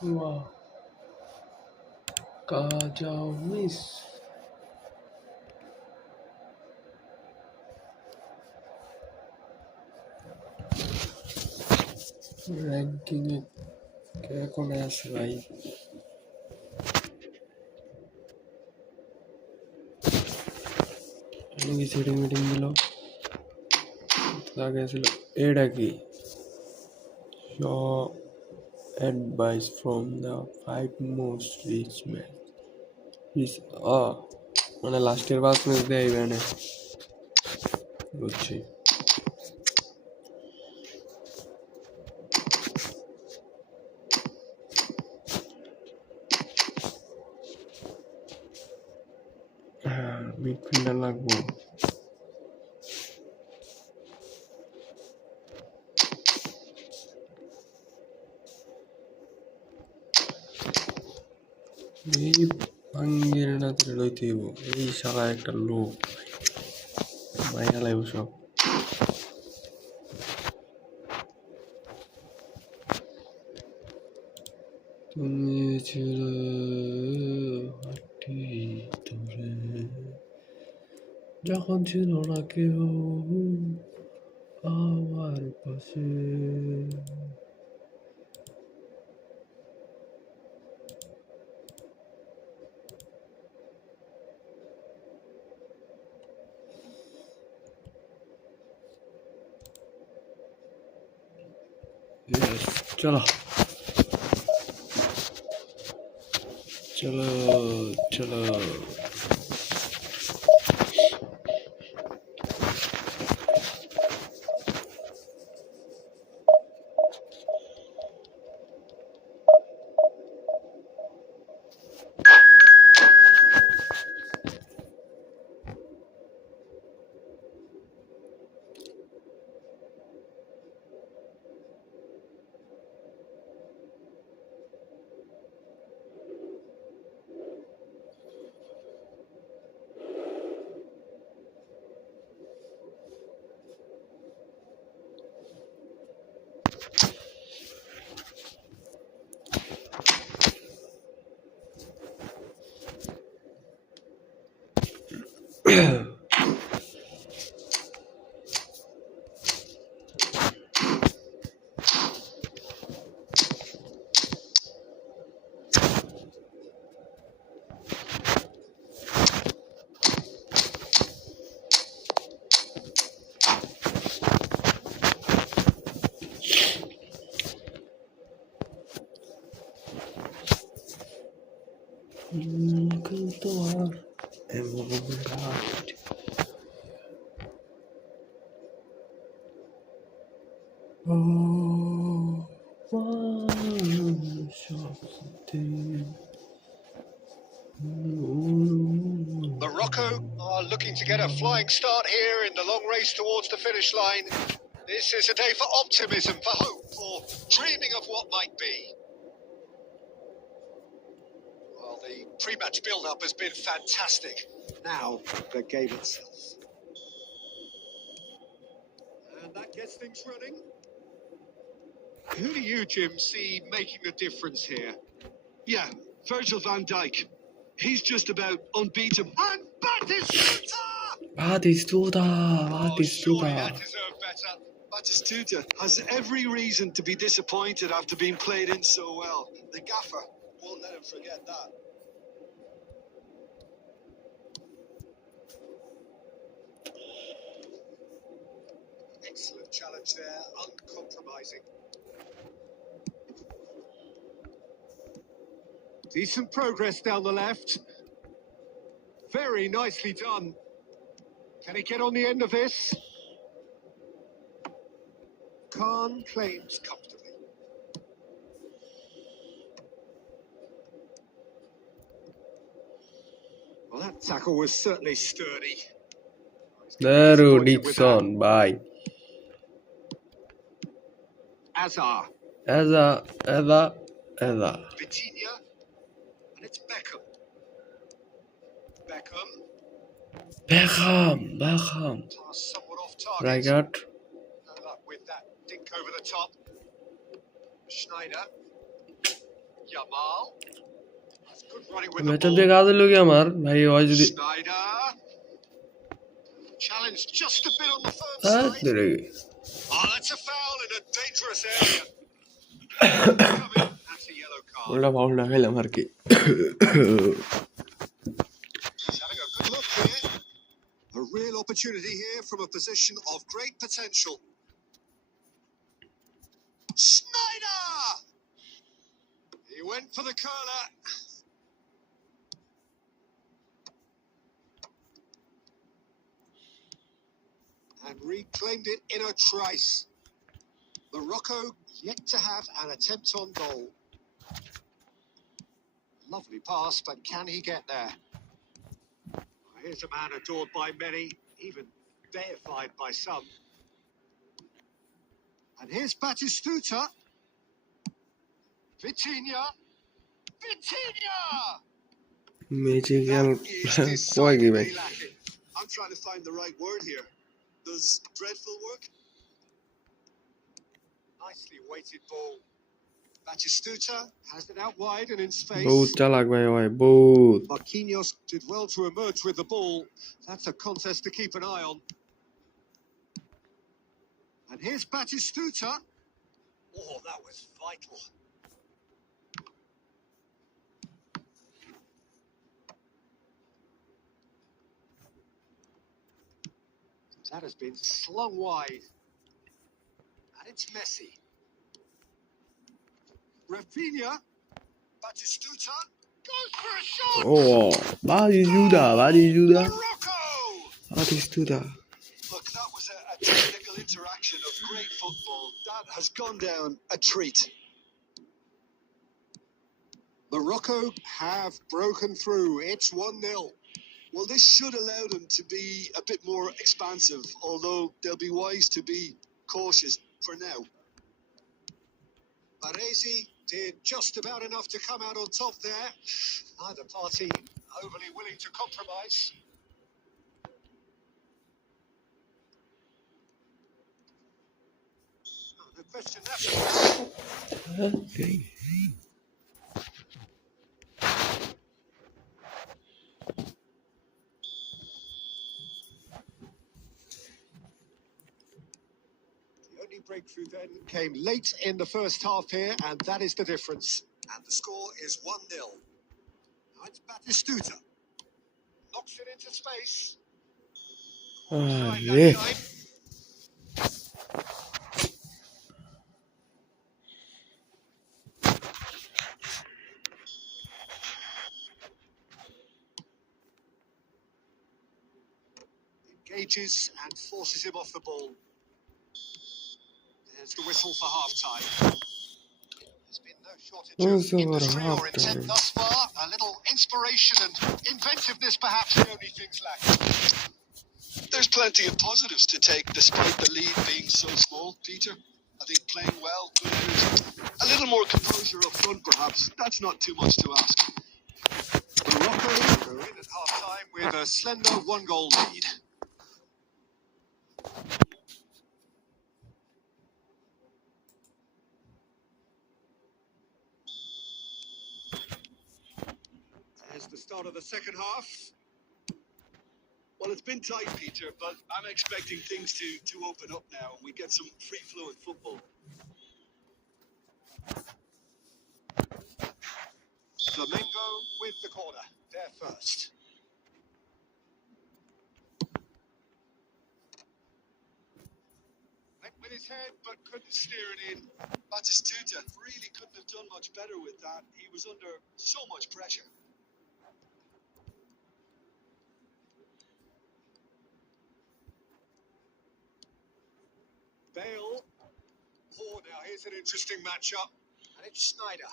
Wow, kajau miss. Ranking এ কে কোনে আছে ভাই? নাকি সেটিং মিটিং দিল আগে ছিল এটা কি show advice from the 5 most rich men rich মানে লাস্টের 5 ম্যাচ দেয় মানে বুঝছি মিডফিল্ডার লাগবো এই ভাঙ্গের না তুলে লইতে হইব এই শালা একটা লোক মাইয়া লাগবে সব তুমি ছিল হাঁটি ধরে যখন ছিল না কেউ আমার পাশে चलो चलो चलो cantor emerald Morocco are looking to get a flying start here in the long race towards the finish line. This is a day for optimism, for hope, for dreaming of what might be. Well, the pre-match build-up has been fantastic. Now, the game itself. And that gets things running. Who do you, Jim, see making the difference here? Yeah, Virgil van Dijk. He's just about unbeatable. And Batistuta! Batistuta Surely that deserved better. Batistuta has every reason to be disappointed after being played in so well. The gaffer won't let him forget that. Excellent challenge there, uncompromising. Decent progress down the left. Very nicely done. Can he get on the end of this? Khan claims comfortably. Well, that tackle was certainly sturdy. Daru Dixon, bye. Azar. Vitinha. And it's Beckham. Beckham. Beckham. Pass somewhat off target. Rijkaard. No luck with that dink over the top. Schneider. Yamal. That's good running with the ম্যাচআপ ball. দিয়ে কাজ হলো কি আমার ভাই হয় যদি Schneider. Challenge just a bit on the firm হ্যাঁ side. ধরে Oh, that's a foul in a dangerous area. That's a yellow card. ওটা ফাউলটা খাইলাম আর কি He's having a good look here. A real opportunity here from a position of great potential. Schneider! He went for the curler. And reclaimed it in a trice. Morocco yet to have an attempt on goal. Lovely pass, but can he get there? Here's a man adored by many, even deified by some. And here's Batistuta. Vitinha. Magical That is কয় কি ভাই decidedly lacking. I'm trying to find the right word here. Does dreadful work? Nicely weighted ball. Batistuta has it out wide and in space. বহুত চালাক ভাই হয় বহুত Marquinhos did well to emerge with the ball. That's a contest to keep an eye on. And here's Batistuta. Oh, that was vital. That has been slung wide. And it's Messi. Rafinha. Batistuta goes for a shot. ও বাড়ি জুদা Morocco! Batistuta Look, that was a technical interaction of great football. That has gone down a treat. Morocco have broken through. It's 1-0. Well, this should allow them to be a bit more expansive, although they'll be wise to be cautious for now. Baresi did just about enough to come out on top there. Neither party overly willing to compromise. Oh, no question that's a foul. okay. The only breakthrough then came late in the first half here, and that is the difference. And the score is 1-0. Now it's Batistuta. Knocks it into space. Trying that আরে time. Engages and forces him off the ball. There's the whistle for half-time. There's been no shortage Whistle of for industry or half-time. intent thus far. A little inspiration and inventiveness perhaps the only things lacking. There's plenty of positives to take despite the lead being so small, Peter. I think playing well, good energy, a little more composure up front perhaps. That's not too much to ask. Morocco are in at half-time with a slender one-goal lead. There's the start of the second half. Well, it's been tight, Peter, but I'm expecting things to open up now and we get some free-flowing football. Flamengo with the corner. They're first. Went with his head but couldn't steer it in. Batistuta really couldn't have done much better with that. He was under so much pressure. Bale. Oh, now here's an interesting matchup. And it's Schneider.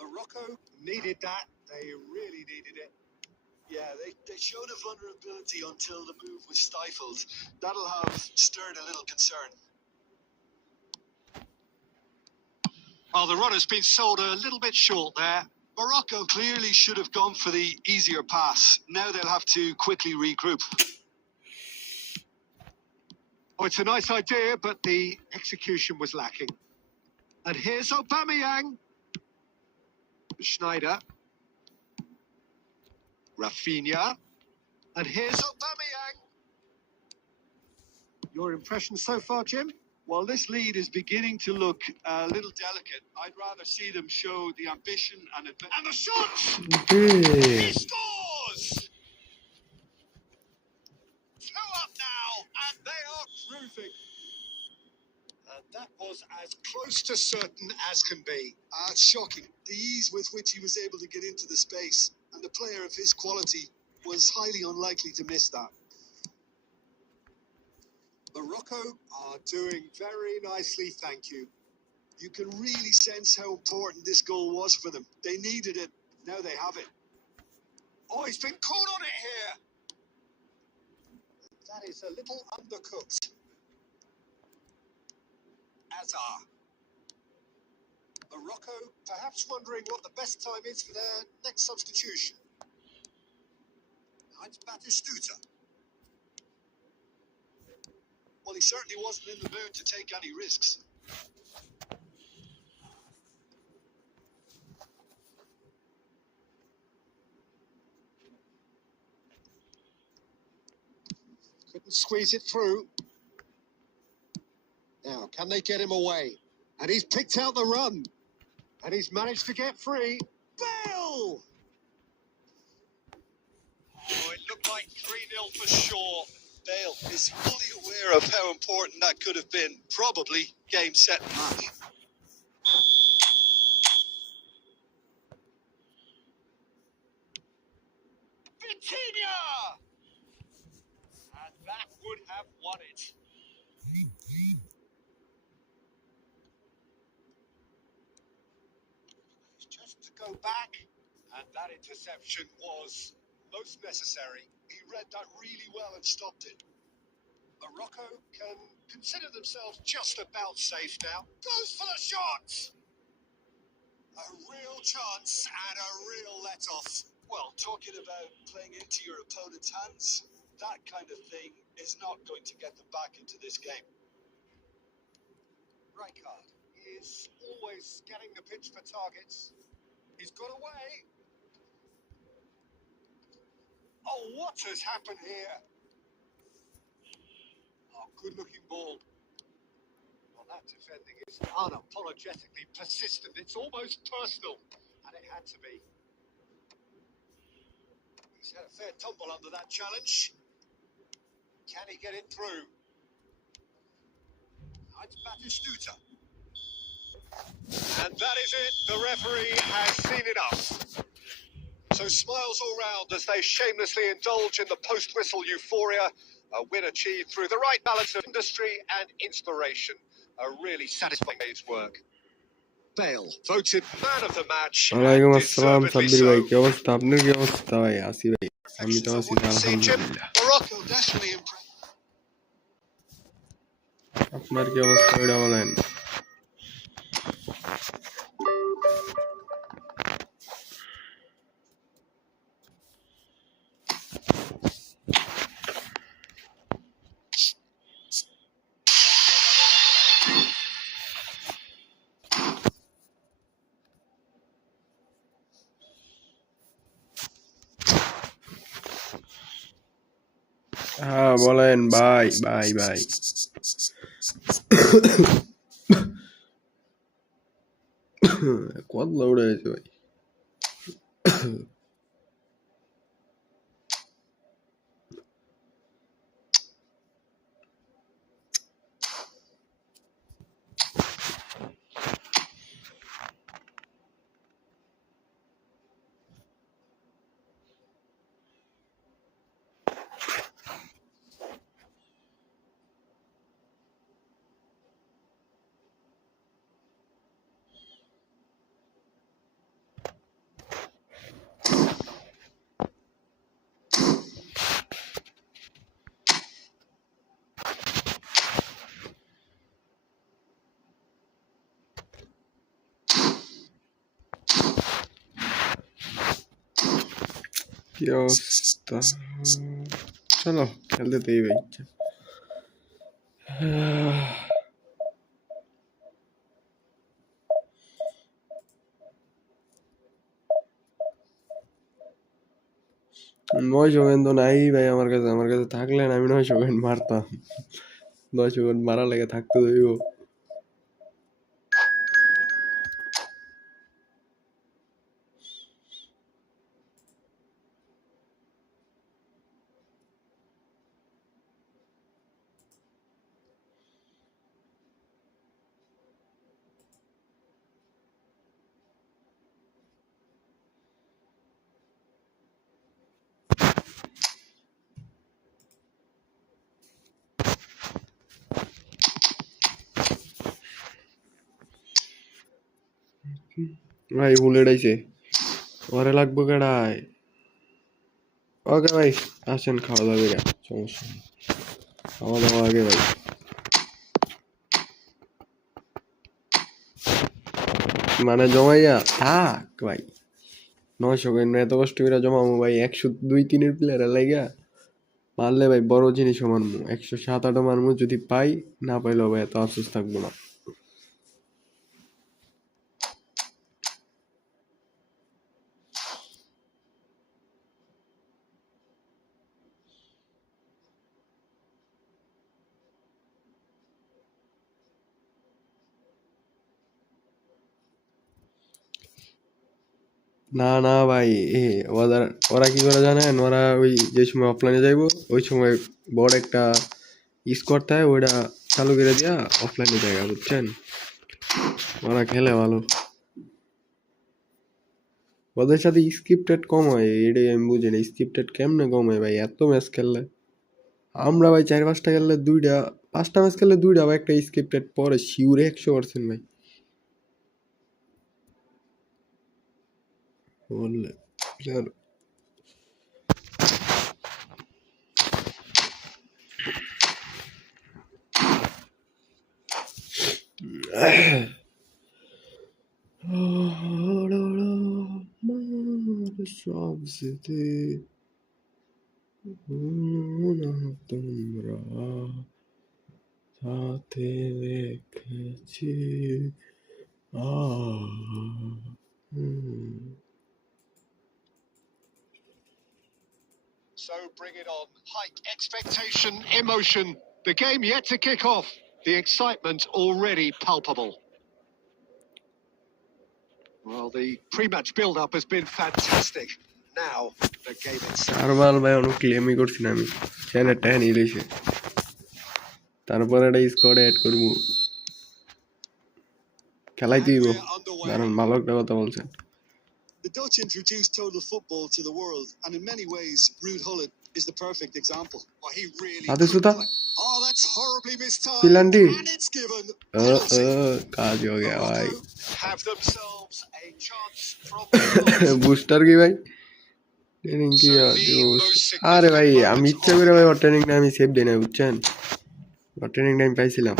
Morocco needed that. They really needed it. Yeah, they showed a vulnerability until the move was stifled. That'll have stirred a little concern. Well, the run has been sold a little bit short there. Morocco clearly should have gone for the easier pass. Now they'll have to quickly regroup. Oh, it's a nice idea, but the execution was lacking. And here's Aubameyang. Schneider. Rafinha. And here's Aubameyang. Your impression so far, Jim? Well, this lead is beginning to look a little delicate. I'd rather see them show the ambition and the shot! He scores! 2 up now, and they are Cruising. And that was as close to certain as can be. It's shocking. The ease with which he was able to get into the space, and a player of his quality was highly unlikely to miss that. Morocco are doing very nicely, thank you. You can really sense how important this goal was for them. They needed it. Now they have it. Oh, he's been caught on it here. That is a little undercooked. Azar. Morocco perhaps wondering what the best time is for their next substitution. Now it's Batistuta. Well, he certainly wasn't in the mood to take any risks. Couldn't squeeze it through. Now, can they get him away? And he's picked out the run. And he's managed to get free. Bale! Oh, it looked like 3-0 for sure. Bale is fully aware of how important that could have been. Probably game, set, and match. Vitinha! And that would have won it. Just to go back, and that interception was most necessary. He read that really well and stopped it. Morocco can consider themselves just about safe now. Goes for the shot! A real chance and a real let-off. Well, talking about playing into your opponent's hands, that kind of thing is not going to get them back into this game. Rijkaard is always scanning the pitch for targets. He's got away. Oh, what has happened here? Oh, good-looking ball. Well, that defending is unapologetically persistent. It's almost personal, and it had to be. He's had a fair tumble under that challenge. Can he get it through? It's Batistuta. And that is it. The referee has seen enough. So smiles all round as they shamelessly indulge in the post-whistle euphoria. A win achieved through the right balance of industry and inspiration. A really satisfying day's work. Bale voted man of the match. ওয়ালাইকুম And আসসালাম deservedly Sabbir ভাই, so. কি অবস্থা? আপনার কি অবস্থা ভাই? আসি ভাই, আমি তো আছি আলহামদুলিল্লাহ। Morocco definitely impressed. আপনার কি অবস্থা ওইটা বলেন। হ্যাঁ বলেন ভাই ভাই ভাই। কত লাউড হয়েছে ভাই। কি অবস্থা? চলো খেলতে তো এই ভাই নয়শো পয়েন্ট তো নাই ভাই আমার কাছে থাকলে না আমি 900 পয়েন্ট মারতাম। 900 পয়েন্ট মারা লেগে থাকতে হইব। ভাই বুলেট আইছে, ওরে লাগবো কেডায়? ওকে ভাই আসেন খাওয়া দাওয়া করে, সমস্যা নেই, খাওয়া দাওয়া আগে ভাই। মানে জমাইয়া থাক ভাই, 900 পয়েন্ট এত কষ্ট করে জমাবো ভাই? 102-3 প্লেয়ারে লাইগা মারলে ভাই বড় জিনিস মারমু, 107-8 মারমু, যদি পাই, না পাইলেও ভাই এত আফসোস থাকবো না। না না ভাই, ওরা ওরা কি করে জানেন? ওরা ওই যে সময় অফলাইনে যাইবো ওই সময় বড় একটা স্কোয়াড থাকে, ওইটা চালু করে দিয়া অফলাইনে জায়গা, বুঝছেন? ওরা খেলে ভালো, ওদের সাথে স্ক্রিপ্টেড কম হয়, এটাই আমি বুঝি না, স্ক্রিপ্টেড কেমনে কম হয় ভাই এত ম্যাচ খেললে? আমরা ভাই 4-5টা খেললে 2টা, 5টা ম্যাচ খেললে 2টা বা একটা স্ক্রিপ্টেড পরে শিউরে 100% ভাই বললে। সবচেয়ে তোমরা সাথে রেখেছি So bring it on. Height, expectation, emotion. The game yet to kick off. The excitement already palpable. Well, the pre-match build-up has been fantastic. Now, the game itself. কারবাল ভাই অনেক ক্লেমই করছি না আমি, চ্যানেল ট্যান ইলেছে, তারপরে একটা স্কোয়াডে অ্যাড করবো, খেলাই দিব। কারণ ভালো একটা কথা বলছেন। The Dutch introduced total football to the world, and in many ways, Ruud Gullit is the perfect example. Well, he really Ate could suta? play. Oh, that's horribly mistimed. Pilandi. And it's given. Penalty. কাজ হয়ে গয়া ভাই। Morocco have themselves a chance from the booster কি ভাই? Training কি আরে ভাই আমি ইচ্ছা করে ভাই ওর ট্রেনিংটা আমি সেভ দিই না, বুঝছেন? ওর ট্রেনিংটা আমি পাইছিলাম।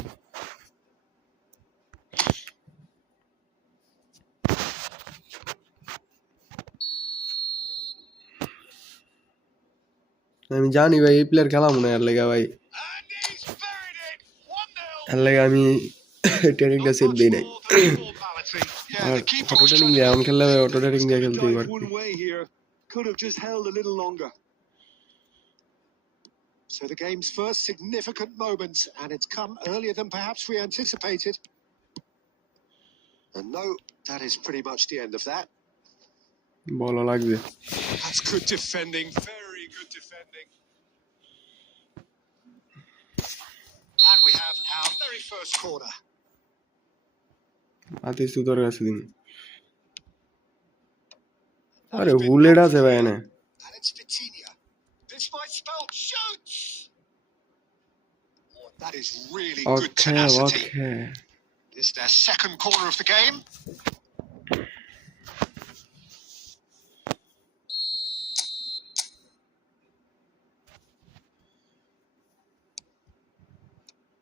আমি জানি ভাই এই প্লেয়ার খেলা মনে হয়, এর লেগে ভাই, এর লেগে আমি ট্রেনিংটা সেভ দিই নাই। আর অটো ট্রেনিং দিয়ে এমন খেললে ভাই, অটো ট্রেনিং দিয়ে খেলতেই পারছি। Could have just held a little longer. So the game's first significant moments, and it's come earlier than perhaps we anticipated. And no, that is pretty much the end of that. বলো লাগবে। That's good defending, very good defending. And we have our very first corner. আতে সুতোর কাছে দিন। আরে bullet আছে ভাই এনে। And it's Vitinha. This might spell shoots. Oh, that is really good tenacity. Okay. It's their second corner of the game.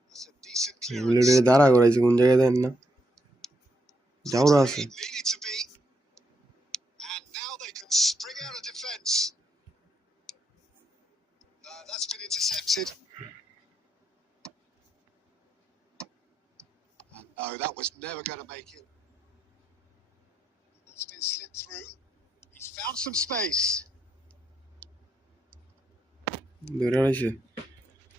That's a decent clearance. বুলেটের দাঁড়া করাইছে কোন জায়গায় দেন না, যাওরা আছে। Needed to be. And now they can spring out of defense. Oh, that was never going to make it. That's been slid through. He's found some space. ধরে আইছে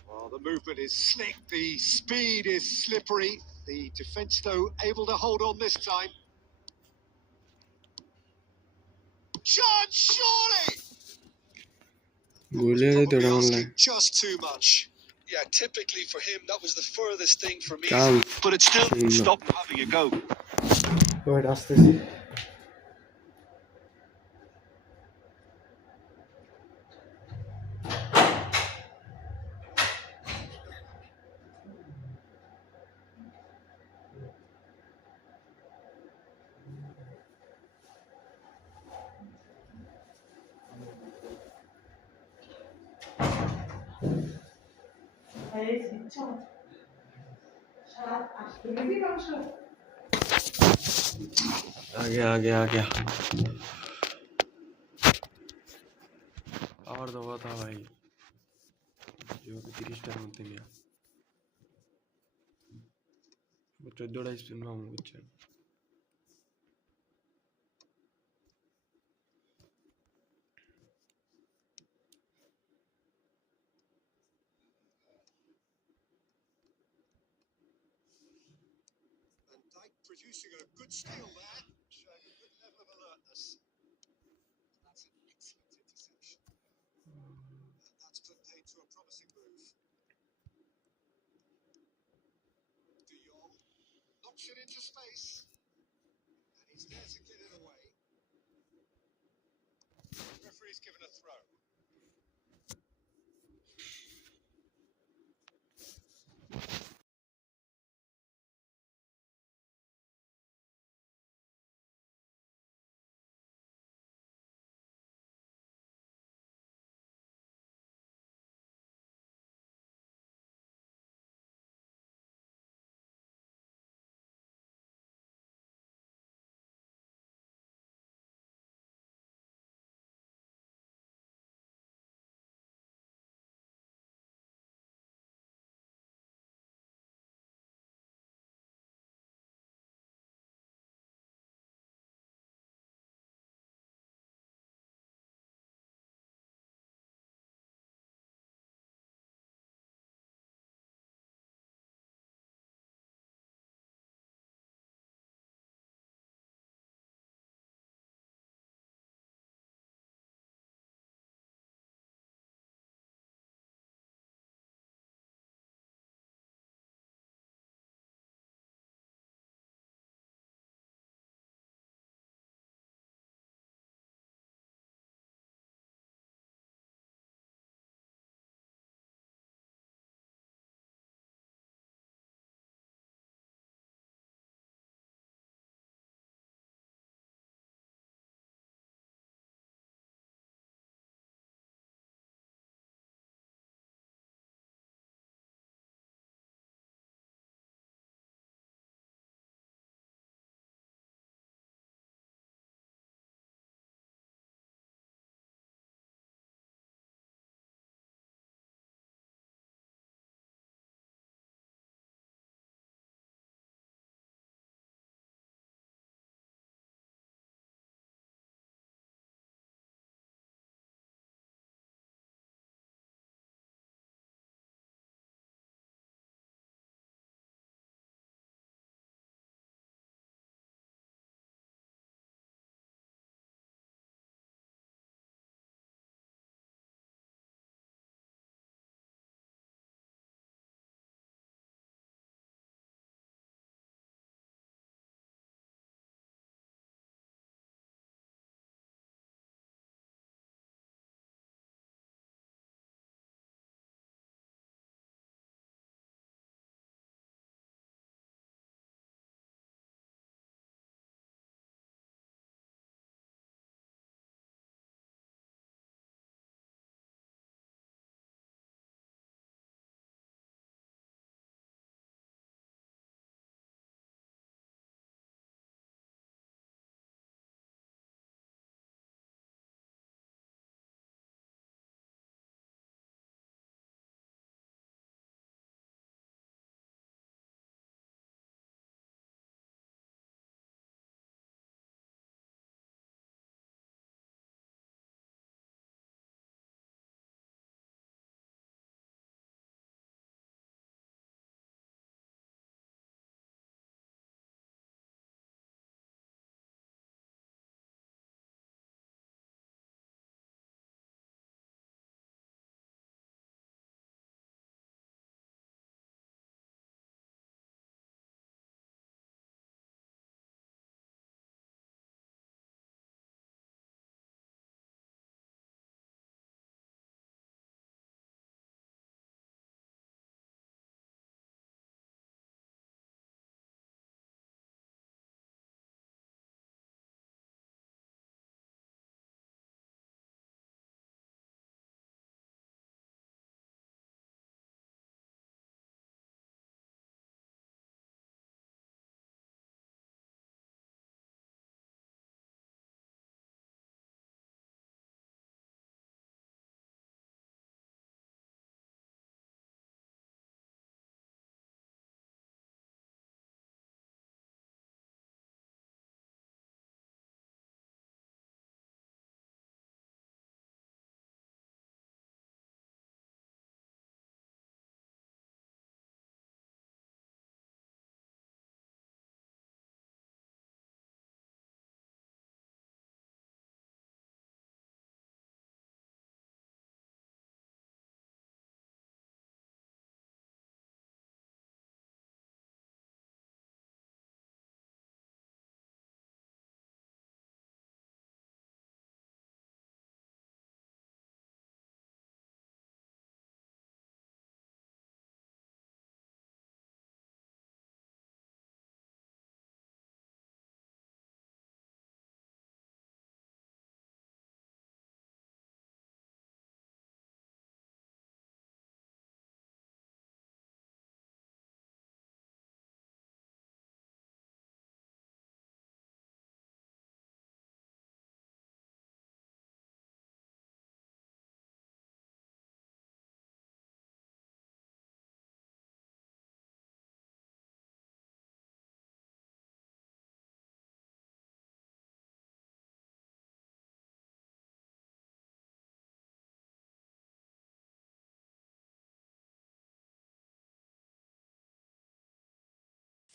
Well, the movement is slick. The speed is slippery. The defence, though, able to hold on this time. Chance, surely! That was গোলে যেতে probably ওটা মারলে asking just too much. Yeah, typically for him, that was the furthest thing from easy. Chance But it still শূন্য stopped him having a go. Wait আসতেছি আগে আগে আগে আবার তো কথা ভাই যেহেতু 30টার মধ্যে নিয়ে 14টা স্পিন পাবো বুঝছেন And Dyke producing a good steal there, showing a good level of alertness. That's an excellent interception. And that's put paid to a promising move. De Jong knocks it into space. And he's there to get it away. Referee's given a throw.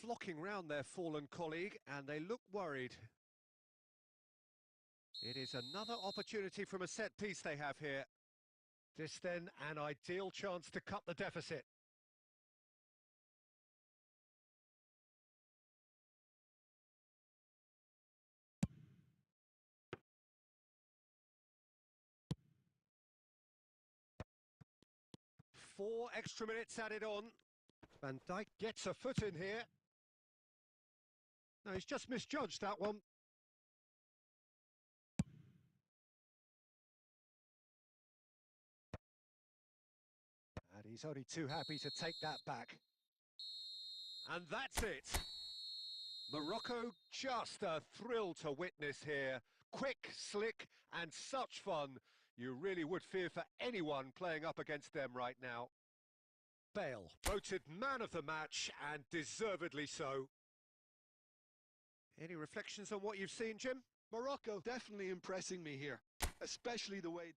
flocking round their fallen colleague, and they look worried. It is another opportunity from a set piece they have here. This then an ideal chance to cut the deficit. Four extra minutes added on. Van Dijk gets a foot in here. No, he's just misjudged that one. And he's only too happy to take that back. And that's it. Morocco, just a thrill to witness here. Quick, slick, and such fun. You really would fear for anyone playing up against them right now. Bale, voted man of the match, and deservedly so. Any reflections on what you've seen, Jim? Morocco definitely impressing me here, especially the way...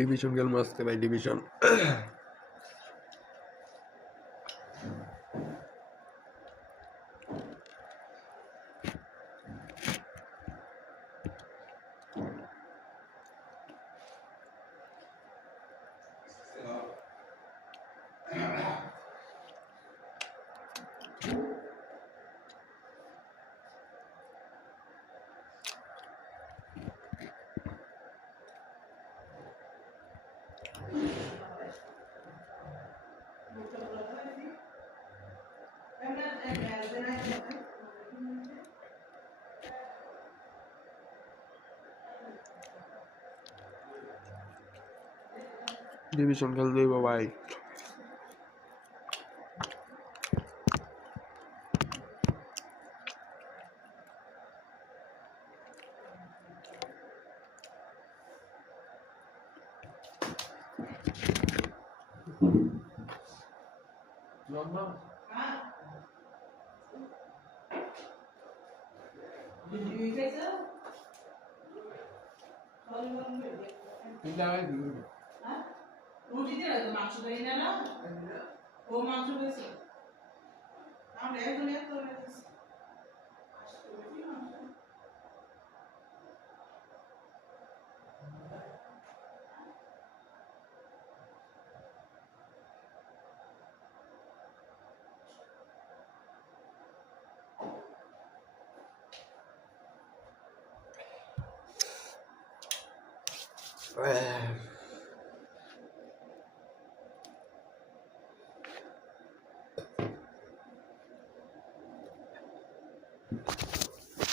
division খেলবো আজকে ভাই, division. Division খেলতে হইব ভাই। রুটি দিয়ে তো মাংস দেয় না ও মাংস দিয়েছে আমরা একজন এত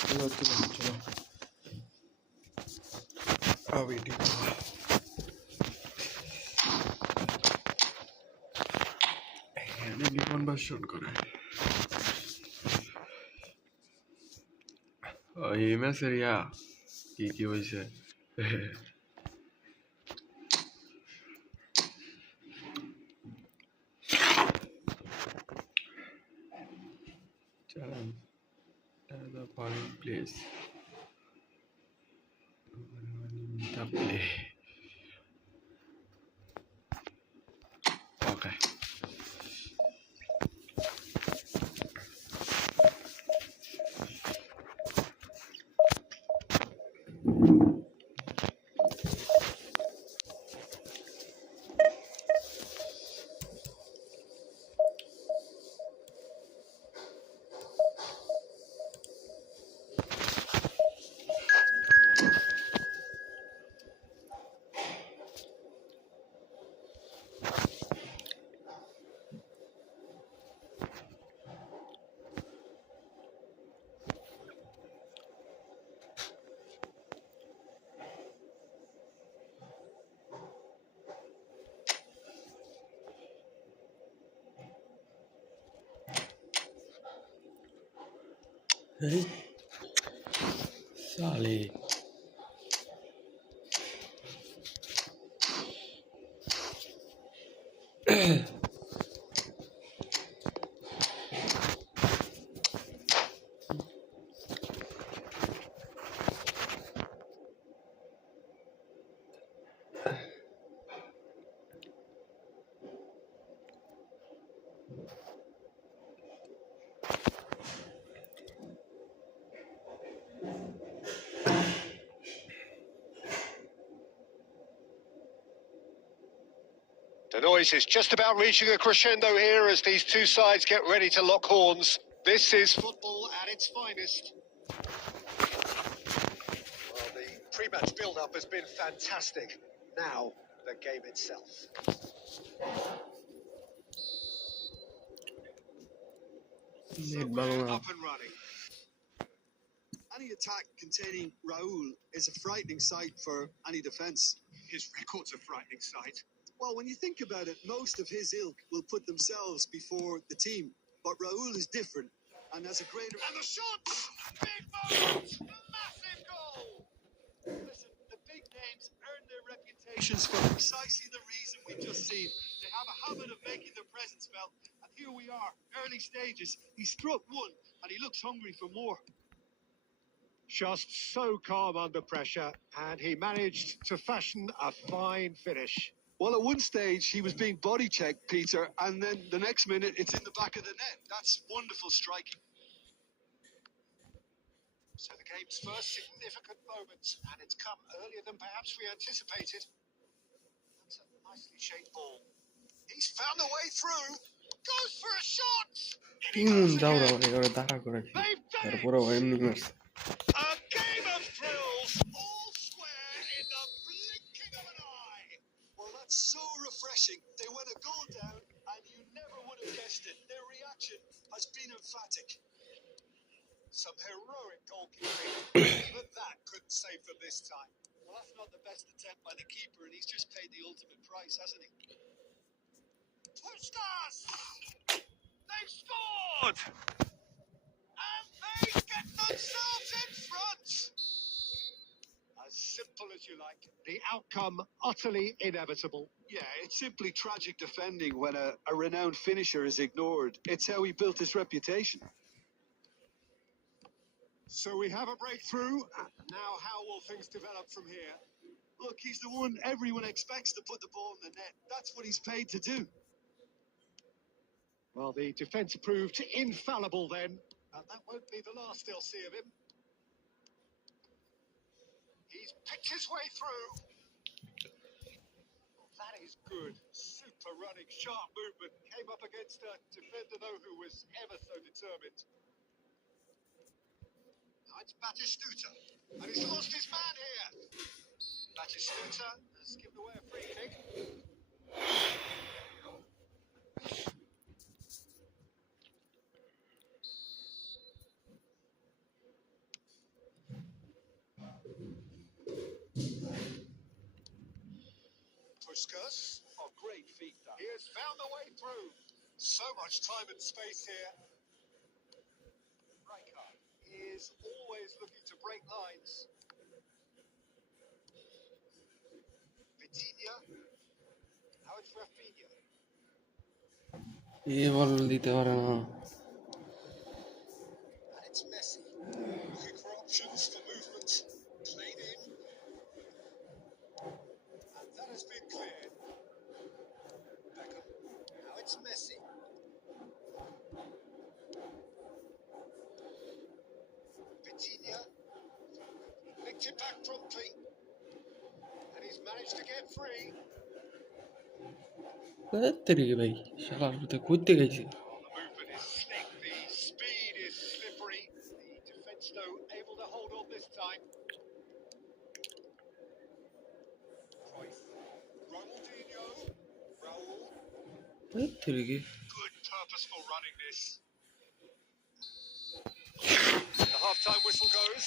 চলো চলো চলো, আবেটি এনিমি কনভার্সন করে। এই ম্যাচের কি কি হয়েছে? The following place the play. Okay. Hey, Sally. The noise is just about reaching a crescendo here as these two sides get ready to lock horns. This is football at its finest. Well, the pre-match build-up has been fantastic. Now, the game itself. Bangla. Up and running. Any attack containing Raul is a frightening sight for any defence. His record's a frightening sight. Well, when you think about it, most of his ilk will put themselves before the team. But Raul is different and has a greater... And the shot! Big moment! Massive goal! Listen, the big names earn their reputations for precisely the reason we've just seen. They have a habit of making their presence felt. And here we are, early stages. He struck one and he looks hungry for more. just so calm under pressure, and he managed to fashion a fine finish. Well, at one stage, he was being body checked, Peter, and then the next minute, it's in the back of the net. That's wonderful striking. So the game's first significant moment, and it's come earlier than perhaps we anticipated. That's a nicely shaped ball. He's found a way through. Goes for a shot. In he goes যাও না again. ভাই ওরা তাড়া করে They've done তারপরে এমনি মারছে A game of thrills, all square in the blinking of an eye. Well, that's so refreshing. They went a goal down, and you never would have guessed it. Their reaction has been emphatic. Some heroic goalkeeping. Even that couldn't save them this time. Well, that's not the best attempt by the keeper, and he's just paid the ultimate price, hasn't he? Pushkas! They've scored! And they get themselves in front! As simple as you like. The outcome utterly inevitable. Yeah, it's simply tragic defending when a renowned finisher is ignored. It's how he built his reputation. So we have a breakthrough. Now how will things develop from here? Look, he's the one everyone expects to put the ball in the net. That's what he's paid to do. Well, the defence proved infallible then. And that won't be the last they'll see of him. He's picked his way through. That is good. Super running, sharp movement. Came up against a defender, though, who was ever so determined. Now it's Batistuta. And he's lost his man here. Batistuta has given away a free kick. Puskás. Oh, great feat, that. He has found a way through. So much time and space here. Rijkaard is always looking to break lines. Vitinha. Now it's Rafinha. এ বল দিতে পারে না And it's Messi. Looking for options for movement. Played in. And that has been cleared. Beckham. Now it's Messi. Vitinha. Picked it back promptly. And he's managed to get free. তেরিকে ভাই শালার পুতে করতে গেছে Oh, the movement is slick. The speed is slippery. The defence, though, able to hold on this time. Cruyff. Ronaldinho. Raul. তেরিকে Good purposeful running this. The half-time whistle goes.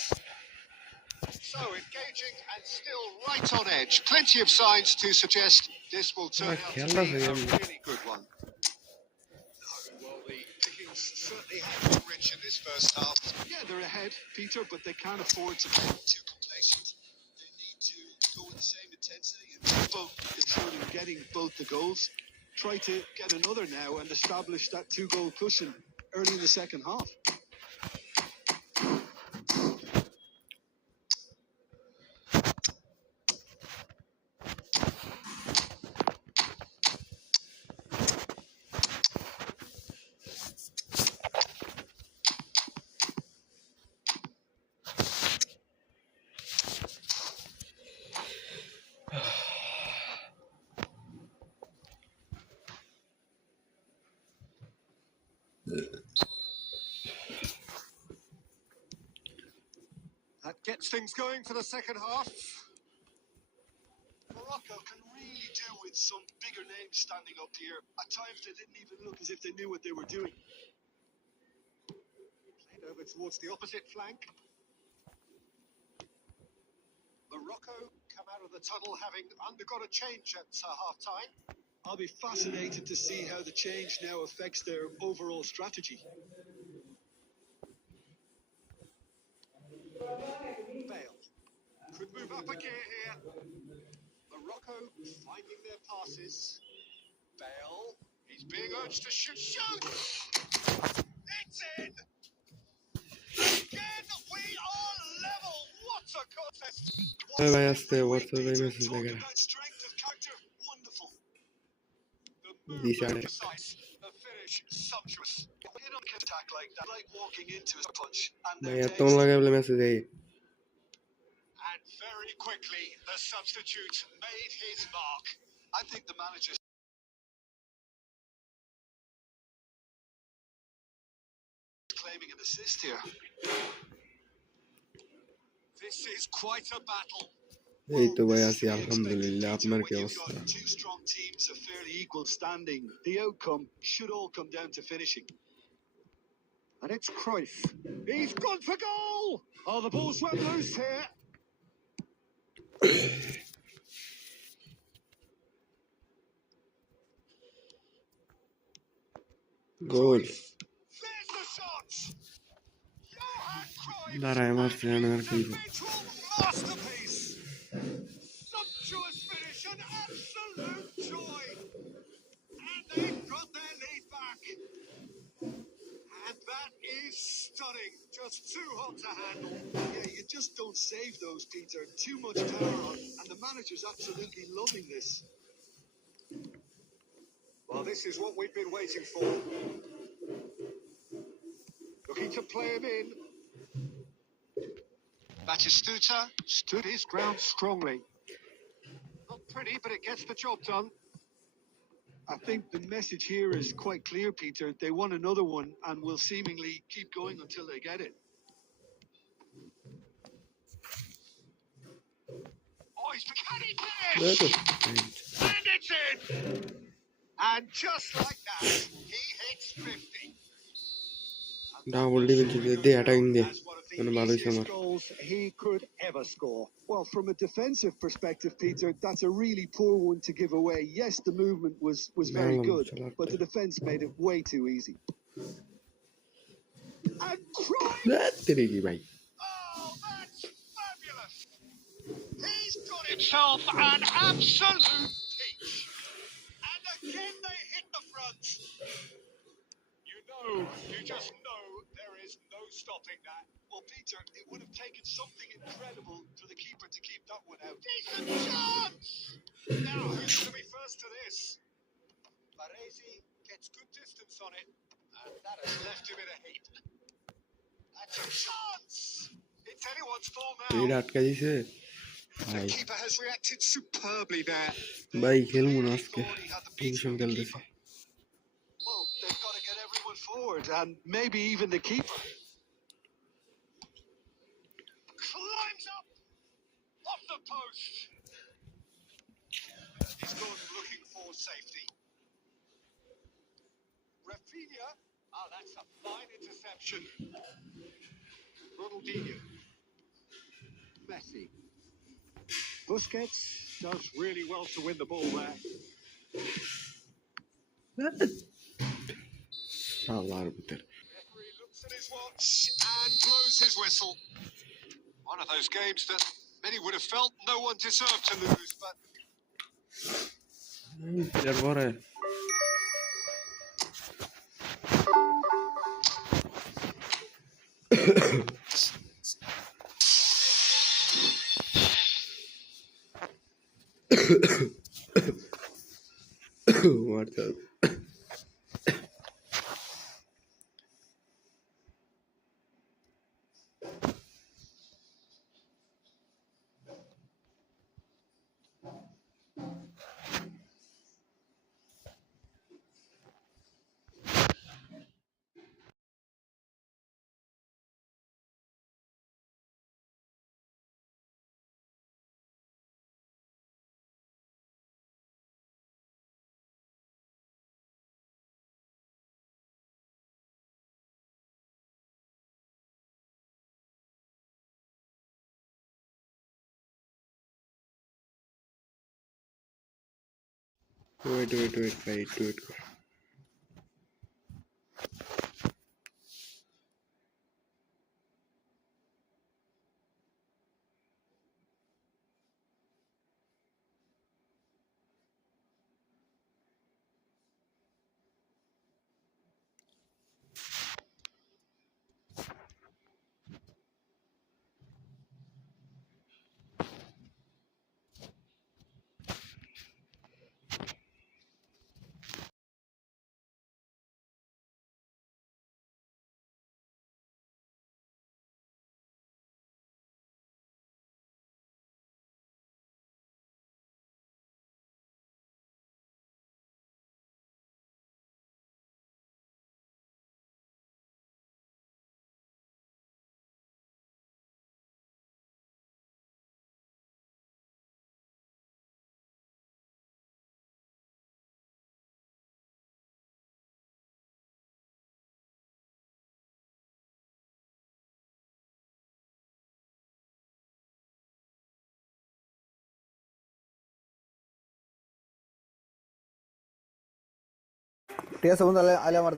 So engaging and still right on edge. Plenty of signs to suggest this will turn out to be a really good one. No, well, the pickings certainly have been rich in this first half. Yeah, they're ahead, Peter, but they can't afford to be too complacent. They need to go with the same intensity and tempo, ensuring getting both the goals. Try to get another now and establish that two-goal cushion early in the second half. That gets things going for the second half. Morocco can really do with some bigger names standing up here. At times they didn't even look as if they knew what they were doing. Played over towards the opposite flank. Morocco come out of the tunnel having undergone a change at half-time. I'll be fascinated to see how the change now affects their overall strategy. Bale could move up a gear here. Morocco finding their passes. Bale, he's being urged to shoot. It's in! Again, we are level. What a contest. Bye bye, What's aste every week, WhatsApp Peter? message Talk dekha. about strength of character. Wonderful. The This movement are precise. The finish sumptuous. Hit on attack like that, like walking into a punch. And bhai their eto taste. lage bole message ei. And very quickly, the substitute made his mark. I think the manager's claiming an assist here. This is quite a battle. এই তো ভাই This is আছি to be expected, আলহামদুলিল্লাহ, Peter, আপনার when কি you've অবস্থা? got two strong teams of fairly equal standing. The outcome should all come down to finishing. And it's Cruyff. He's gone for goal! Oh, the ball's run loose here. Goal Cruyff. There's the shot! Johan Cruyff! দাঁড়ায় মারছে An আর খেলবো। individual masterpiece! Sumptuous finish, an absolute joy! And they've got their lead back. And that is stunning. Just too hot to handle. Yeah, you just don't save those, Peter. Too much power on. And the manager's absolutely loving this. Well, this is what we've been waiting for. Looking to play him in. Batistuta stood his ground strongly. Not pretty, but it gets the job done. I think the message here is quite clear, Peter. They want another one and will seemingly keep going until they get it. Oh, he's can he finish? And it's in! And just like that, he hits 50. Double devil যদি they attacking they That's one of the মানে ভালোই easiest আমার goals he could ever score. Well, from a defensive perspective, Peter, that's a really poor one to give away. Yes, the movement was very good, but the defense made it way too easy. And Cruyff! তেরে কি ভাই Oh, that's fabulous! He's got himself an absolute peach. And again they hit the front. You just know there is no stopping that. Well, Peter, it would have taken something incredible for the keeper to keep that one out. Decent chance! Now, who's going to be first to this? Baresi gets good distance on it, and that has left him in a heap. That's a chance! It's anyone's ball এটা now. আটকা দিছে The ভাই keeper has reacted superbly there. ভাই They খেলবো না clearly আজকে thought he had the beating tension of the খেলতেছে keeper. Well, they've got to get everyone forward, and maybe even the keeper. Climbs up off the post. He's gone looking for safety. Rafinha. Ah, that's a fine interception. Ronaldinho. Messi. Busquets does really well to win the ball there. আল্লাহর ভিতরে Referee looks at his watch and blows his whistle. One of those games that many would have felt no one deserved to lose, but এরপরে WhatsApp wait wait wait ভাই একটু wait কর ঠিক আছে বন্ধু, তাহলে আলে আমার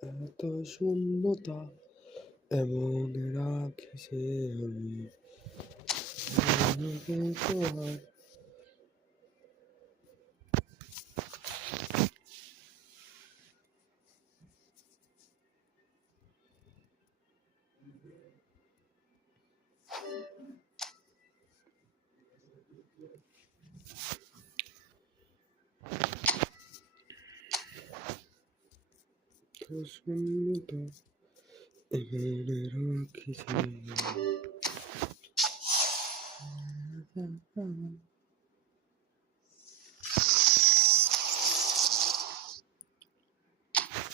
এত শূন্যতা এমন রাখছে আমি তোমার শূন্যতা এমন রাখছে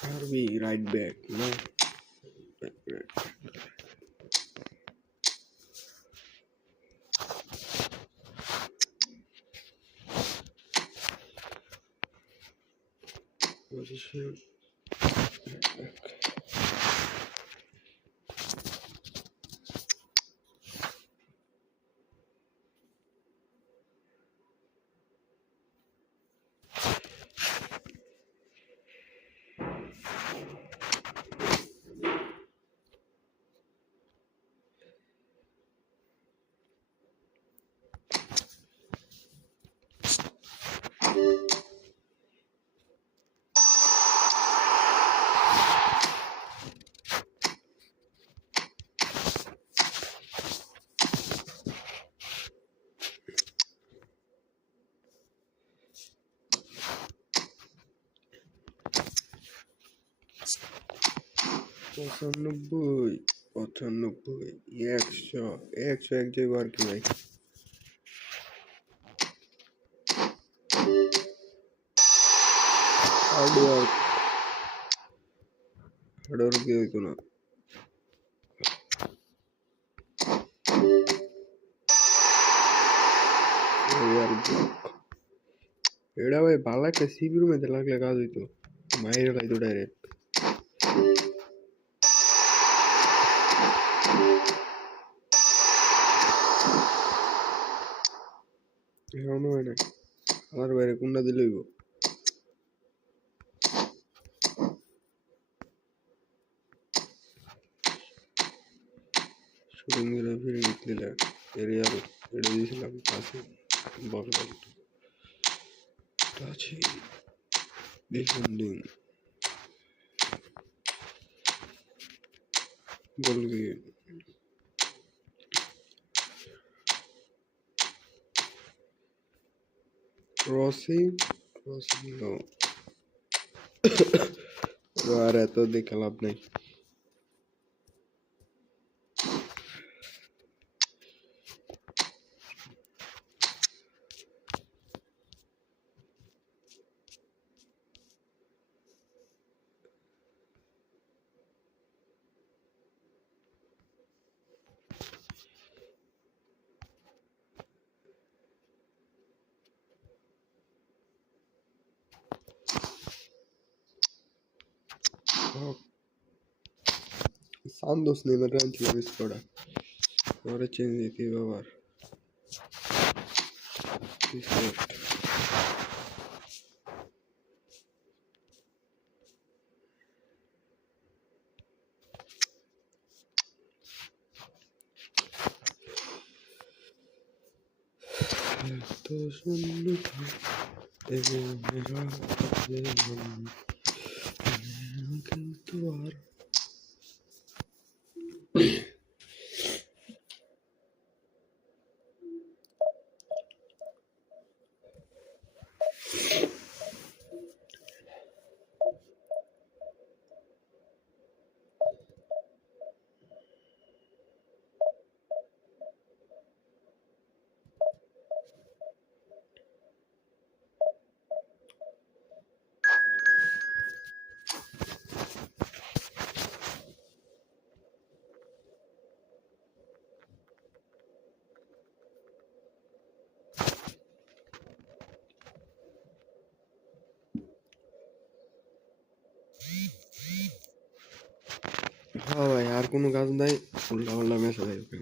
Harvey right back no position পঁচানব্বই পঁচানব্বই একশো একশো এক জায়গায় আর কি ভাই হার্ড ওয়ার্ক ওর কি হইতো না এটা ভাই ভালো একটা সিবি রুমেতে লাগলে কাজ হইতো মাইরে লাইতো ডাইরেক্ট এখনো হয় না আমার বাইরে কোনটা দিলে হইব শুটিং দিলে ফিরে দিলে এরিয়ার এটা দিয়েছিলাম পাশে বল আছে ডিফেন্ডিং বল দিয়ে ক্রসিং নো আর এত দেখে লাভ নাই Santos name rancho la viscola. Ahora change the cover. Esto es un lugar de manera de actuar. हाँ भाई यार कोनो काज নাই উল্টা পাল্টা মেসেজ আইবে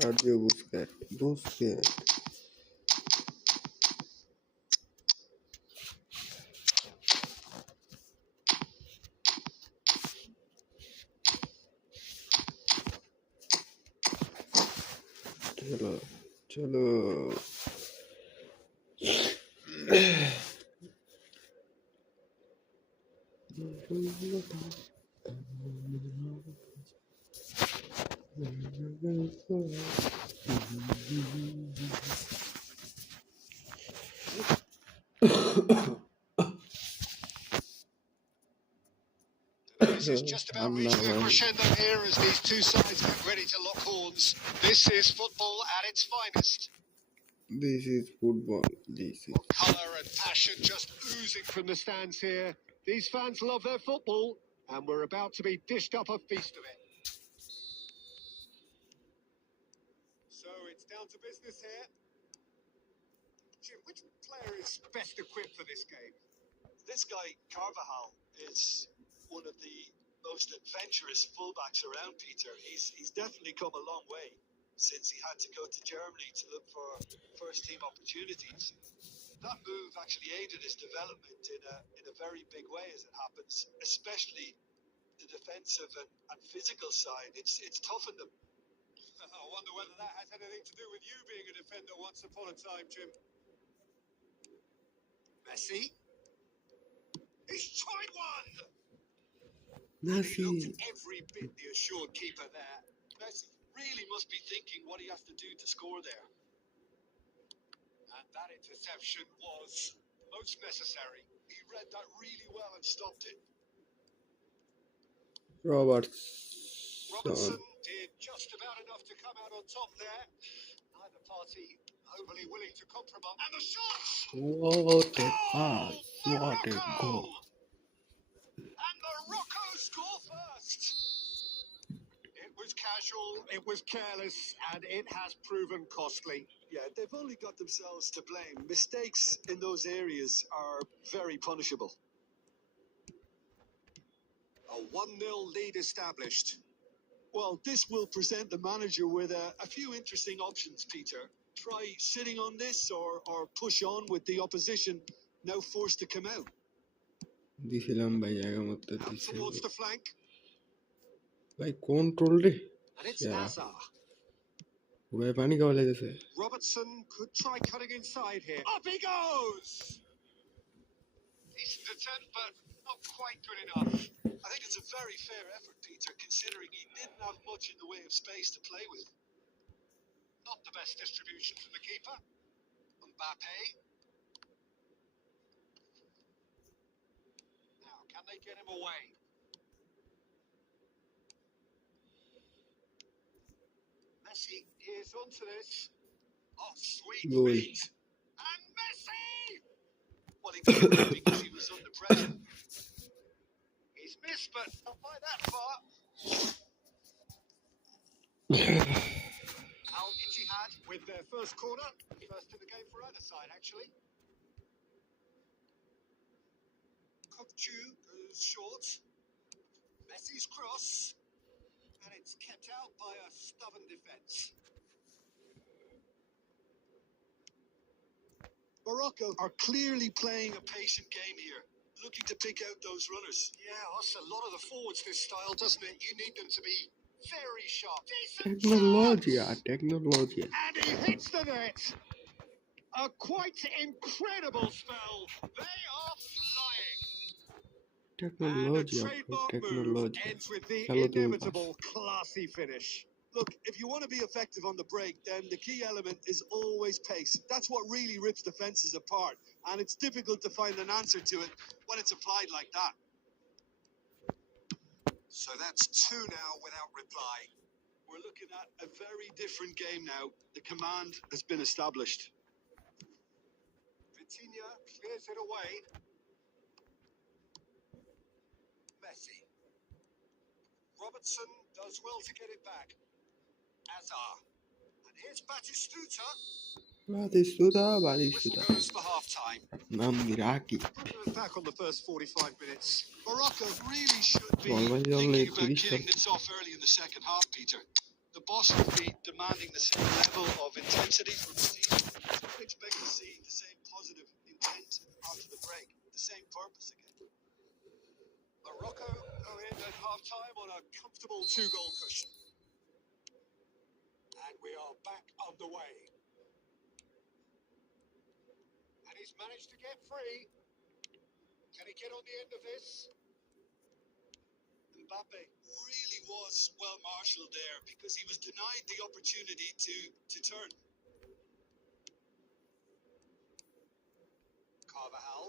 Sergio Busquets. चलो चलो This is just about reaching a crescendo here as these two sides get ready to lock horns. This is football at its finest. This is football. This is Colour and passion just oozing from the stands here. These fans love their football, and we're about to be dished up a feast of it. So it's down to business here. Jim, which player is best equipped for this game? This guy, Carvajal, is one of the most adventurous fullbacks around, Peter. He's definitely come a long way since he had to go to Germany to look for first-team opportunities. That move actually aided his development in a very big way, as it happens, especially the defensive and physical side. It's toughened him. I wonder whether that has anything to do with you being a defender once upon a time, Jim. Messi. He's tried one! Messi. He looked every bit the assured keeper there. must be thinking what he has to do to score there. And that interception was most necessary. He read that really well and stopped it. Robertson did just about enough to come out on top there. Neither party overly willing to compromise. And the shot! What a pass! What a goal! And Morocco score first. It was casual, it was careless, and it has proven costly. Yeah, they've only got themselves to blame. Mistakes in those areas are very punishable. A 1-0 lead established. Well, this will present the manager with a few interesting options, Peter. Try sitting on this or push on with the opposition now forced to come out. দিছিলাম ভাই আগের মতো Out দিছে towards the flank, ভাই control রে and it's সেরা Azar. ভাই পানি খাওয়া লেগেছে Robertson could try cutting inside here. Up he goes! Decent attempt, but not quite good enough. I think it's a very fair effort, Peter, considering he didn't have much in the way of space to play with. Not the best distribution from the keeper. Mbappe. Now, can they get him away? Messi is onto this. Oh, sweet Goal. feet. And Messi! Well, he got it because he was under pressure. He's missed, but not by that far. Al Ittihad with their first corner. First in the game for either side, actually. Kokchu goes short. Messi's cross. And it's kept out by a stubborn defence. Morocco are clearly playing a patient game here, looking to pick out those runners. Yeah, that's a lot of the forwards this style, doesn't it? You need them to be very sharp. টেকনোলজিয়া And he hits the net. A quite incredible spell. They are flying. And a trademark move ends with the inevitable classy finish. Look, if you want to be effective on the break, then the key element is always pace. That's what really rips defenses apart. And it's difficult to find an answer to it when it's applied like that. So that's 2 now without reply. We're looking at a very different game now. The command has been established. Vitinha clears it away. Messi. Robertson does well to get it back. Azar. And here's Batistuta. Batistuta Whistle goes for half-time. নাম মিরাকি Back on the first 45 minutes. Morocco really should be Well, thinking about getting this off early in the second half, Peter. The boss will be demanding the same level of intensity from the team. So we expect to see the same positive intent after the break, the same purpose again. Morocco go in at half-time on a comfortable 2-goal cushion. And we are back underway. And he's managed to get free. Can he get on the end of this? Mbappe really was well marshalled there because he was denied the opportunity to turn. Carvajal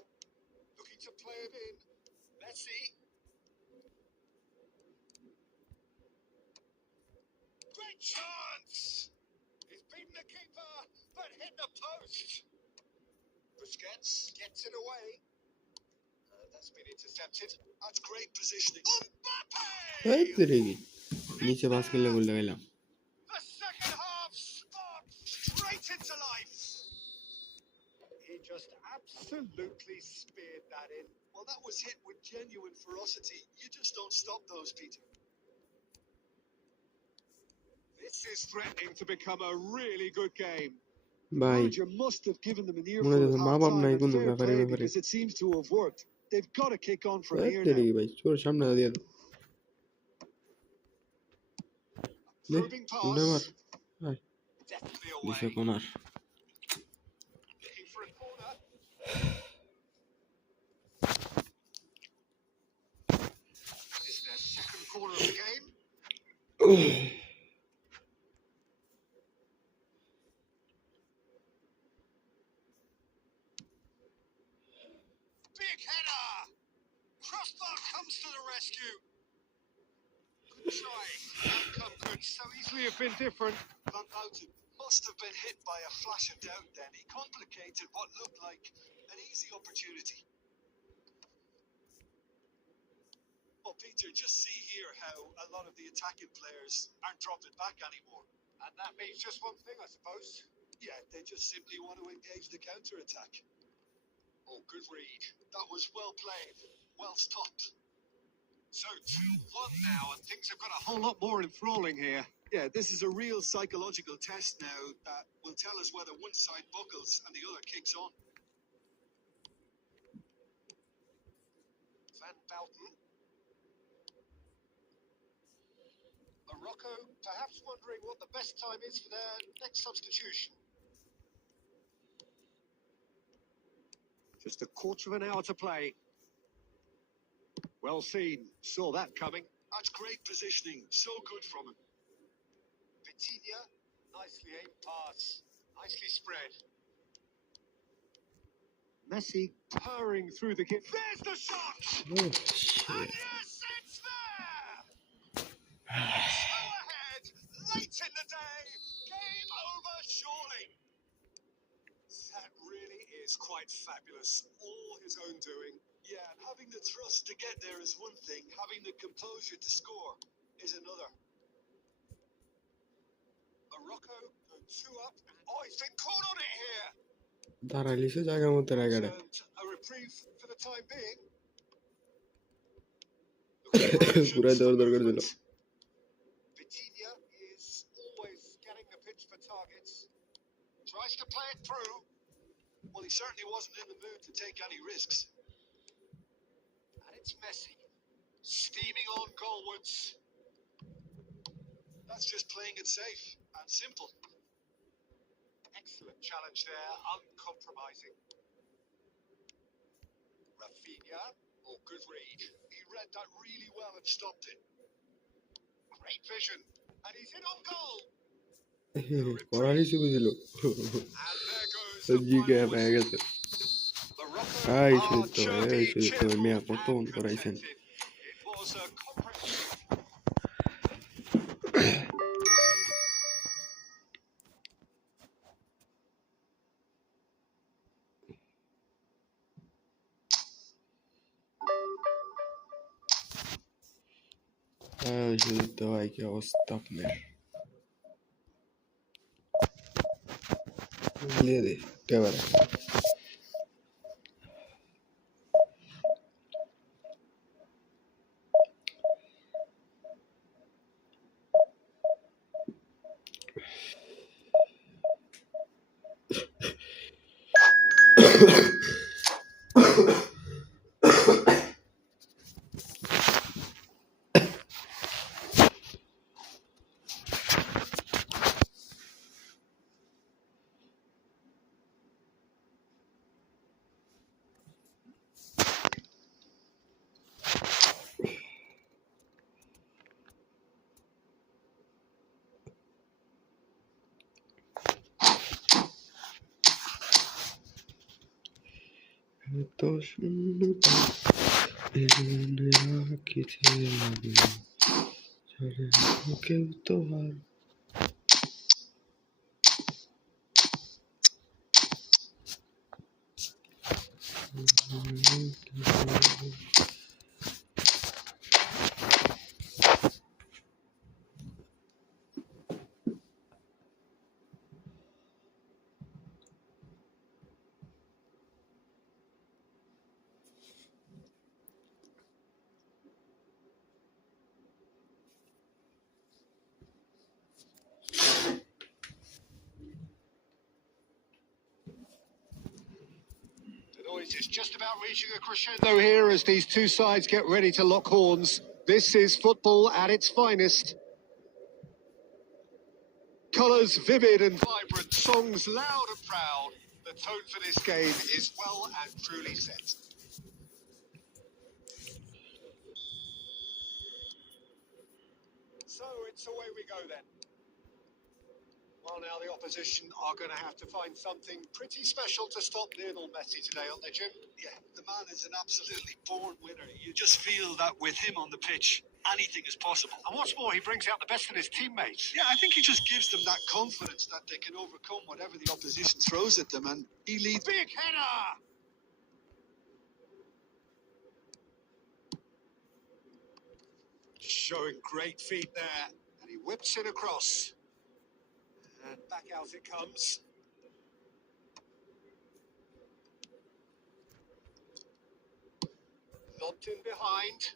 looking to play it in. Messi. Great chance! He's beaten the keeper, but hit the post. Busquets gets it away. That's been intercepted. That's great positioning. এই Mbappe! তেরে কি নিচে pass খেললে বলতে গেলাম The second half sparked straight into life. He just absolutely speared that in. Well, that was hit with genuine ferocity. You just don't stop those, Peter. This is threatening to become a really good game. ভাই Manager must have given them an মনে earful হচ্ছে at মা বাপ half-time নাই and কোনো fair ব্যাপারে play because it seems to have worked. They've got to kick on from এই here তেরে now. কি ভাই তোর সামনে দিয়ে দাও দে Probing উঠে মার pass. ভাই Definitely দিছে away. কোনার Looking for a corner. This is their second corner of the game. crossbar comes to the rescue. Good try. Outcome could so easily have been different. Van Houten must have been hit by a flash of doubt then. He complicated what looked like an easy opportunity. Well, Peter, just see here how a lot of the attacking players aren't dropping back anymore. And that means just one thing, I suppose. Yeah, they just simply want to engage the counter-attack. Oh, good read. That was well played. Well stopped. So 2-1 now, and things have got a whole lot more enthralling here. Yeah, this is a real psychological test now that will tell us whether one side buckles and the other kicks on. Van Houten. Morocco perhaps wondering what the best time is for their next substitution. Just a quarter of an hour to play. Well seen. Saw that coming. That's great positioning. So good from him. Vitinha. Nicely aimed pass. Nicely spread. Messi purring through the kit. There's the shot! Oh And shit. yes, it's there! So ahead, late in the day. Game over, surely. That really is quite fabulous. All his own doing. Yeah, and having the thrust to get there is one thing. Having the composure to score is another. Morocco go 2 up. Oh, he's been caught on it here. দাঁড়াইলিছে জায়গার মধ্যে রাগারে And a reprieve for the time being. পুরাই দৌড় দৌড় করে দিল Vitinha is always getting the pitch for targets. Tries to play it through. Well, he certainly wasn't in the mood to take any risks. And it's Messi. Steaming on goalwards. That's just playing it safe and simple. Excellent challenge there, uncompromising. Rafinha. Oh, good read. He read that really well and stopped it. Great vision. And he's in on goal. করার হিসেবে দিল And there goes the GK final পেয়ে whistle. গেছে Morocco এই are সুযোগ তো chirpy, cheerful Mia and কত করাইছেন contented. It was a comprehensive. এই সুযোগ তো ভাই কি অবস্থা আপনার দিয়ে দে এবারে এত শূন্যতা এনে রাখিছে আমি ছাড়ে কেউ তো আর The noise is just about reaching a crescendo here as these two sides get ready to lock horns. This is football at its finest. Colours vivid and vibrant, songs loud and proud. The tone for this game is well and truly set. So it's away we go then. Well, now the opposition are going to have to find something pretty special to stop Lionel Messi today, aren't they, Jim? Yeah, the man is an absolutely born winner. You just feel that with him on the pitch, anything is possible. And what's more, he brings out the best in his teammates. Yeah, I think he just gives them that confidence that they can overcome whatever the opposition throws at them, and he leads. Big header! Showing great feet there. And he whips it across. And back out it comes. Lobbed in behind.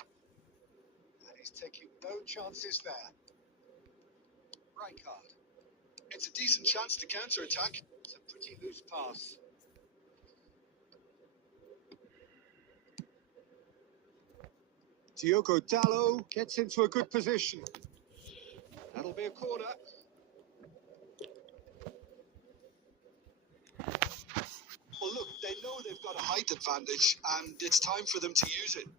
And he's taking no chances there. Right card. It's a decent chance to counter-attack. It's a pretty loose pass. Diogo Dallo gets into a good position. That'll be a corner. Well, look, they know they've got a height advantage, and it's time for them to use it.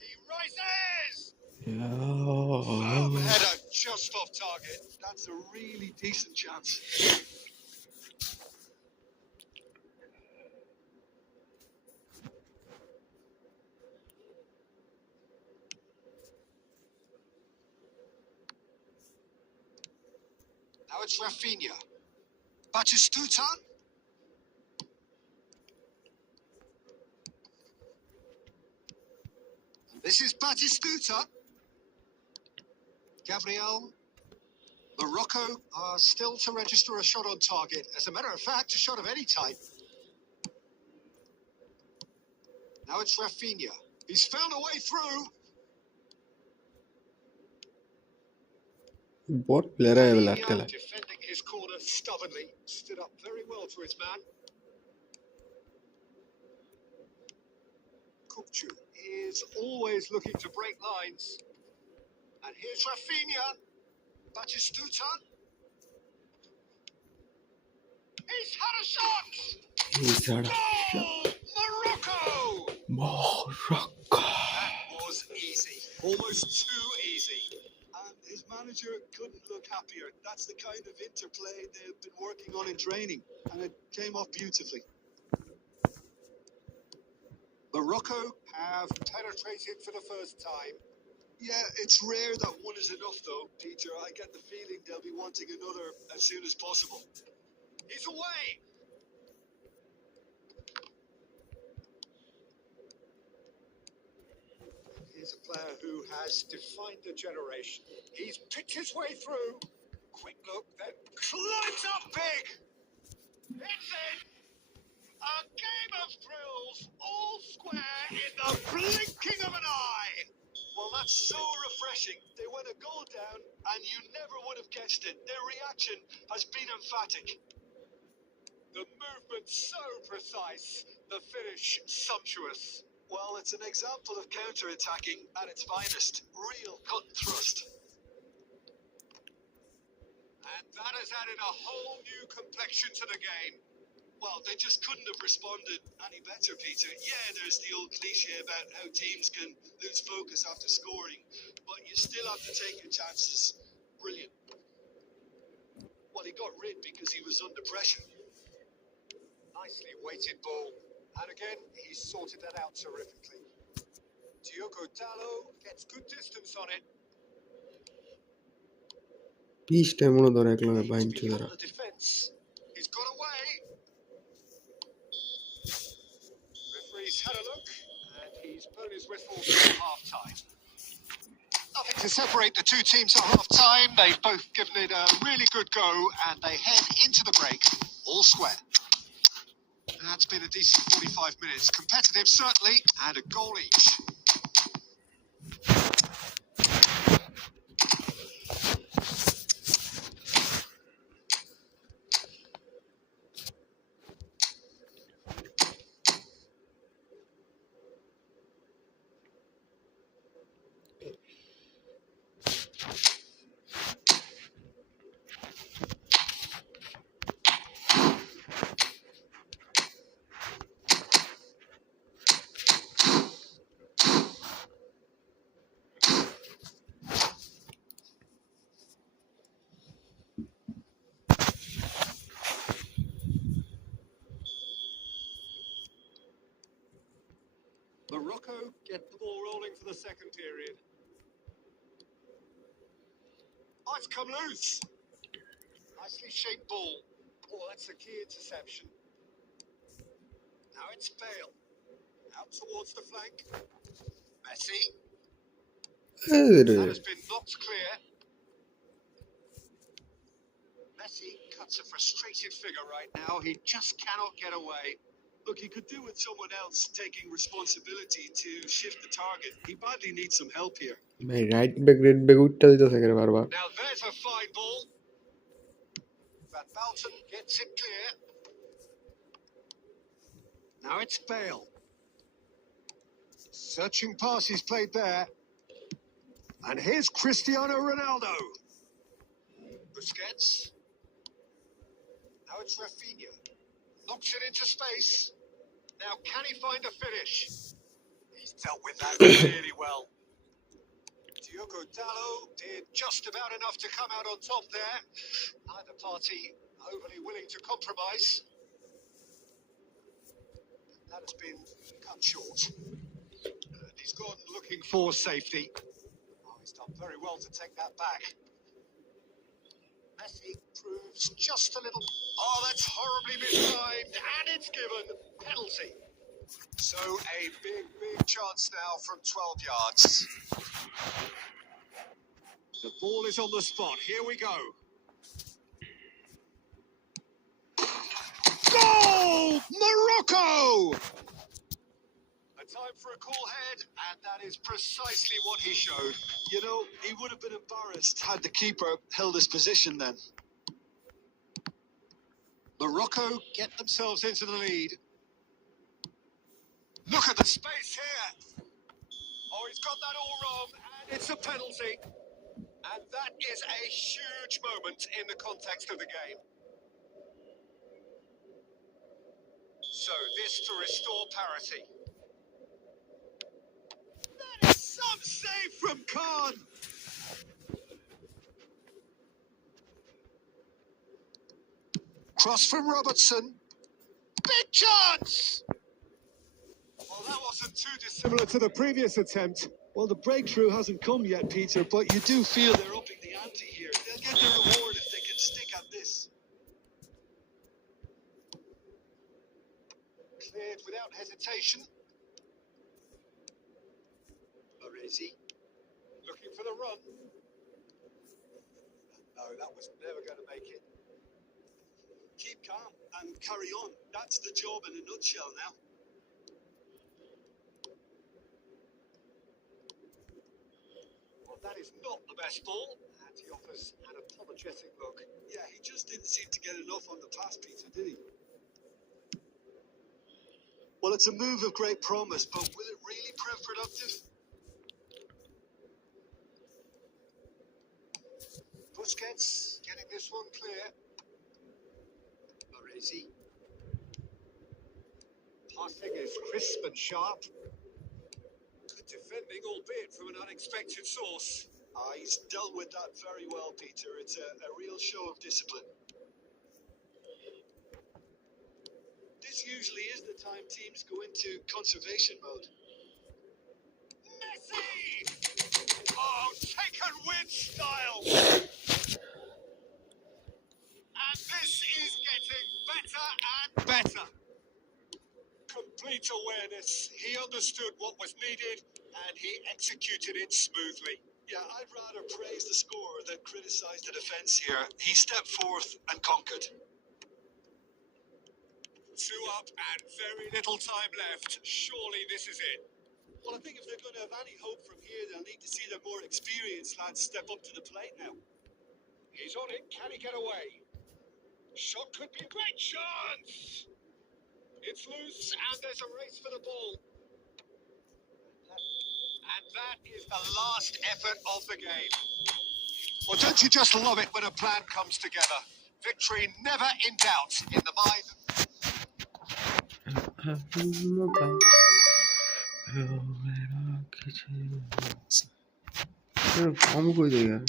He rises! Yeah. Header just off target. That's a really decent chance. Now it's Rafinha. Batistuta. This is Batistuta. Gabriel. Morocco are still to register a shot on target. As a matter of fact, a shot of any type. Now it's Rafinha. He's found a way through. What player है ये लड़का? Rafinha defending his corner stubbornly. Stood up very well to his man. Kupchu is always looking to break lines. And here's Rafinha. Batistuta. He's had a shot! He's had a Goal! Morocco! Morocco. That was easy. Almost too easy. And his manager couldn't look happier. That's the kind of interplay they've been working on in training. And it came off beautifully. Morocco have penetrated for the first time. Yeah, it's rare that one is enough, though, Peter. I get the feeling they'll be wanting another as soon as possible. He's away! Here's a player who has defined a generation. He's picked his way through. Quick look, then climbs up big. It's in. A game of thrills, all square in the blinking of an eye. Well, that's so refreshing. They went a goal down, and you never would have guessed it. Their reaction has been emphatic. The movement so precise, the finish sumptuous. Well, it's an example of counter-attacking at its finest. Real cut and thrust. And that has added a whole new complexion to the game. Well, they just couldn't have responded any better, Peter. Yeah, there's the old cliche about how teams can lose focus after scoring, but you still have to take your chances. Brilliant. Well, he got rid because he was under pressure. Nicely weighted ball. And again, he sorted that out terrifically. Diogo Dallo gets good distance on it. Each time one of the regular Needs buying to to be the on the defence. He's got away. Referee's had a look, and he's blown his whistle for half-time. Nothing to separate the two teams at half-time. They've both given it a really good go, and they head into the break all square. That's been a decent 45 minutes. Competitive, certainly, and a goal each. Morocco get the ball rolling for the second period. Oh, it's come loose. Nicely shaped ball. Oh, that's a key interception. Now it's Bale. Out towards the flank. Messi. That has been knocked clear. Messi cuts a frustrated figure right now. He just cannot get away. Look, he could do with someone else taking responsibility to shift the target. He badly needs some help here. ভাই right back red back উঠতে দিতেছে কেন বারবার? Now there's a fine ball. Van Balten gets it clear. Now it's Bale. Searching pass he's played there. And here's Cristiano Ronaldo. Busquets. Now it's Rafinha. Knocks it into space. Now can he find a finish? He's dealt with that really well. Diogo Dallo did just about enough to come out on top there. Neither party overly willing to compromise. That has been cut short. And he's gone looking for safety. Oh, he's done very well to take that back. Messi proves just a little... Oh, that's horribly mistimed, and it's given penalty. So a big chance now from 12 yards. The ball is on the spot. Here we go. Goal! Morocco! A time for a cool head, and that is precisely what he showed. You know, he would have been embarrassed had the keeper held his position then. Morocco get themselves into the lead. Look at the space here. Oh, he's got that all wrong, and it's a penalty. And that is a huge moment in the context of the game. So this to restore parity. That is some save from Khan. Cross from Robertson. Big chance! Well, that wasn't too dissimilar to the previous attempt. Well, the breakthrough hasn't come yet, Peter, but you do feel they're upping the ante here. They'll get their reward if they can stick at this. Cleared without hesitation. Baresi looking for the run. No, that was never going to make it. Keep calm and carry on. That's the job in a nutshell now. Well, that is not the best ball. And he offers an apologetic look. Yeah, he just didn't seem to get enough on the pass, Peter, did he? Well, it's a move of great promise, but will it really prove productive? Busquets getting this one clear. Baresi. Passing is crisp and sharp. Good defending, albeit from an unexpected source. He's dealt with that very well, Peter. It's a real show of discipline. This usually is the time teams go into conservation mode. Messi! Oh, taken with style! And this is getting better and better. Complete awareness. He understood what was needed and he executed it smoothly. Yeah, I'd rather praise the scorer than criticise the defence here. He stepped forth and conquered. 2 up and very little time left. Surely this is it. Well, I think if they're going to have any hope from here, they'll need to see their more experienced lads step up to the plate now. He's on it. Can he get away? Shot could be a great chance. It's loose and there's a race for the ball. And that is the last effort of the game. Well, don't you just love it when a plan comes together? Victory never in doubt in the mind. Form कोई दे यार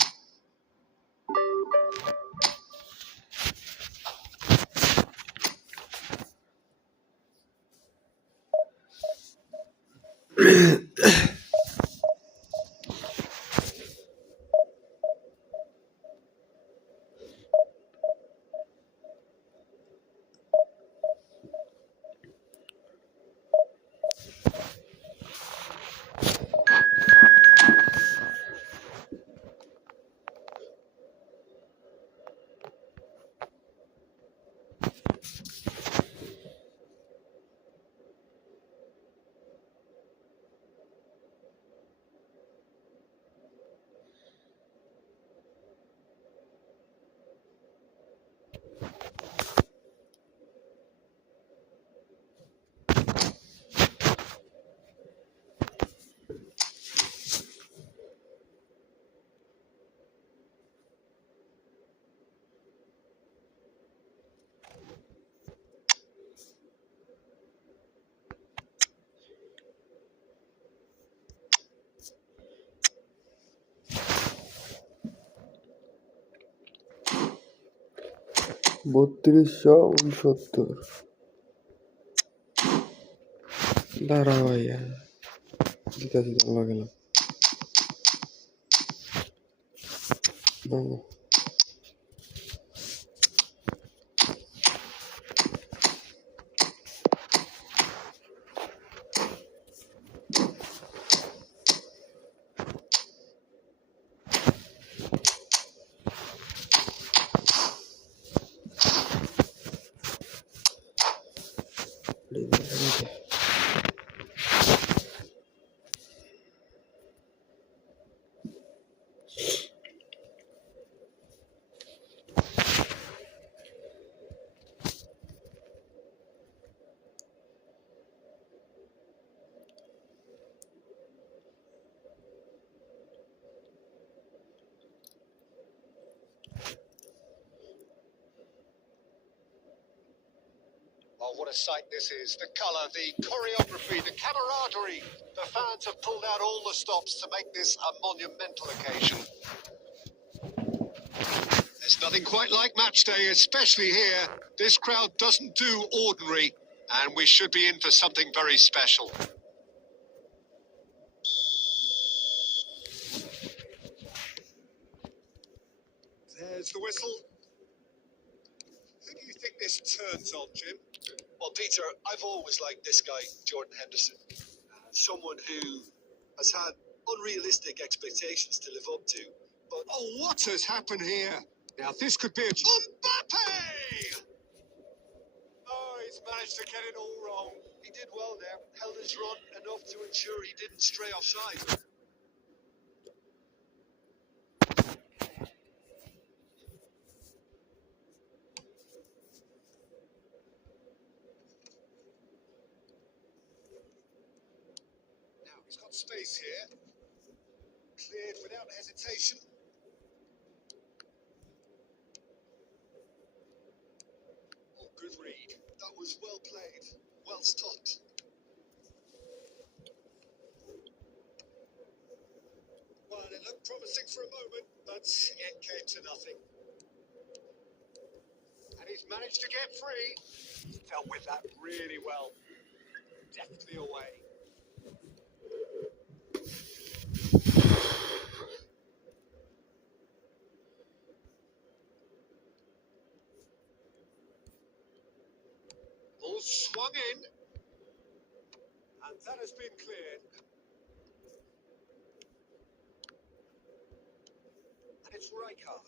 3269 দাঁড়া ভাইয়া দিতেছি তো গেল Oh, what a sight this is. The colour, the choreography, the camaraderie. The fans have pulled out all the stops to make this a monumental occasion. There's nothing quite like match day, especially here. This crowd doesn't do ordinary, and we should be in for something very special. There's the whistle. Who do you think this turns on, Jim? Well, Peter, I've always liked this guy, Jordan Henderson. Someone who has had unrealistic expectations to live up to. But, oh, what has happened here? Now, this could be a... Mbappe! Oh, he's managed to get it all wrong. He did well there. Held his run enough to ensure he didn't stray offside. Now, he's got space here. Cleared without hesitation. Oh, good read. That was well played. Well stopped. Well, it looked promising for a moment, but it came to nothing. And he's managed to get free. Dealt with that really well. Deftly away. Ball swung in. And that has been cleared. And it's Rijkaard.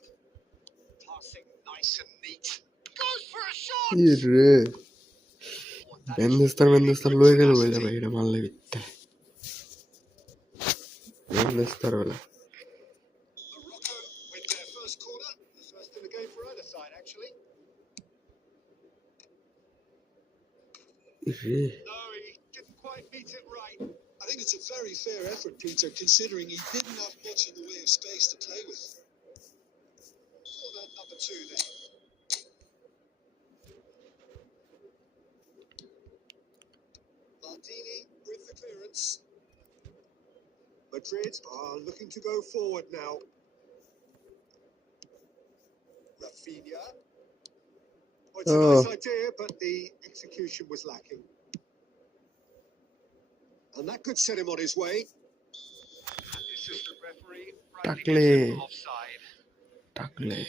Passing nice and neat. Goes for a shot! ইরে Oh, that is বেন্দেস্তার really বেন্দেস্তার good লয়ে গেল বইলা tenacity. ভাই এটা মারলে বিত্তে বেন্দেস্তার বেলা Morocco with their first corner. First in the game for either side, actually. ইরে No, he didn't quite meet it right. I think it's a very fair effort, Peter, considering he didn't have much in the way of space to play with. So that number two then. Maldini with the clearance. Madrid are looking to go forward now. Rafinha. Well, it's a nice idea, but the execution was lacking. And that could set him on his way. The assistant referee Takle. gives him offside. Takle.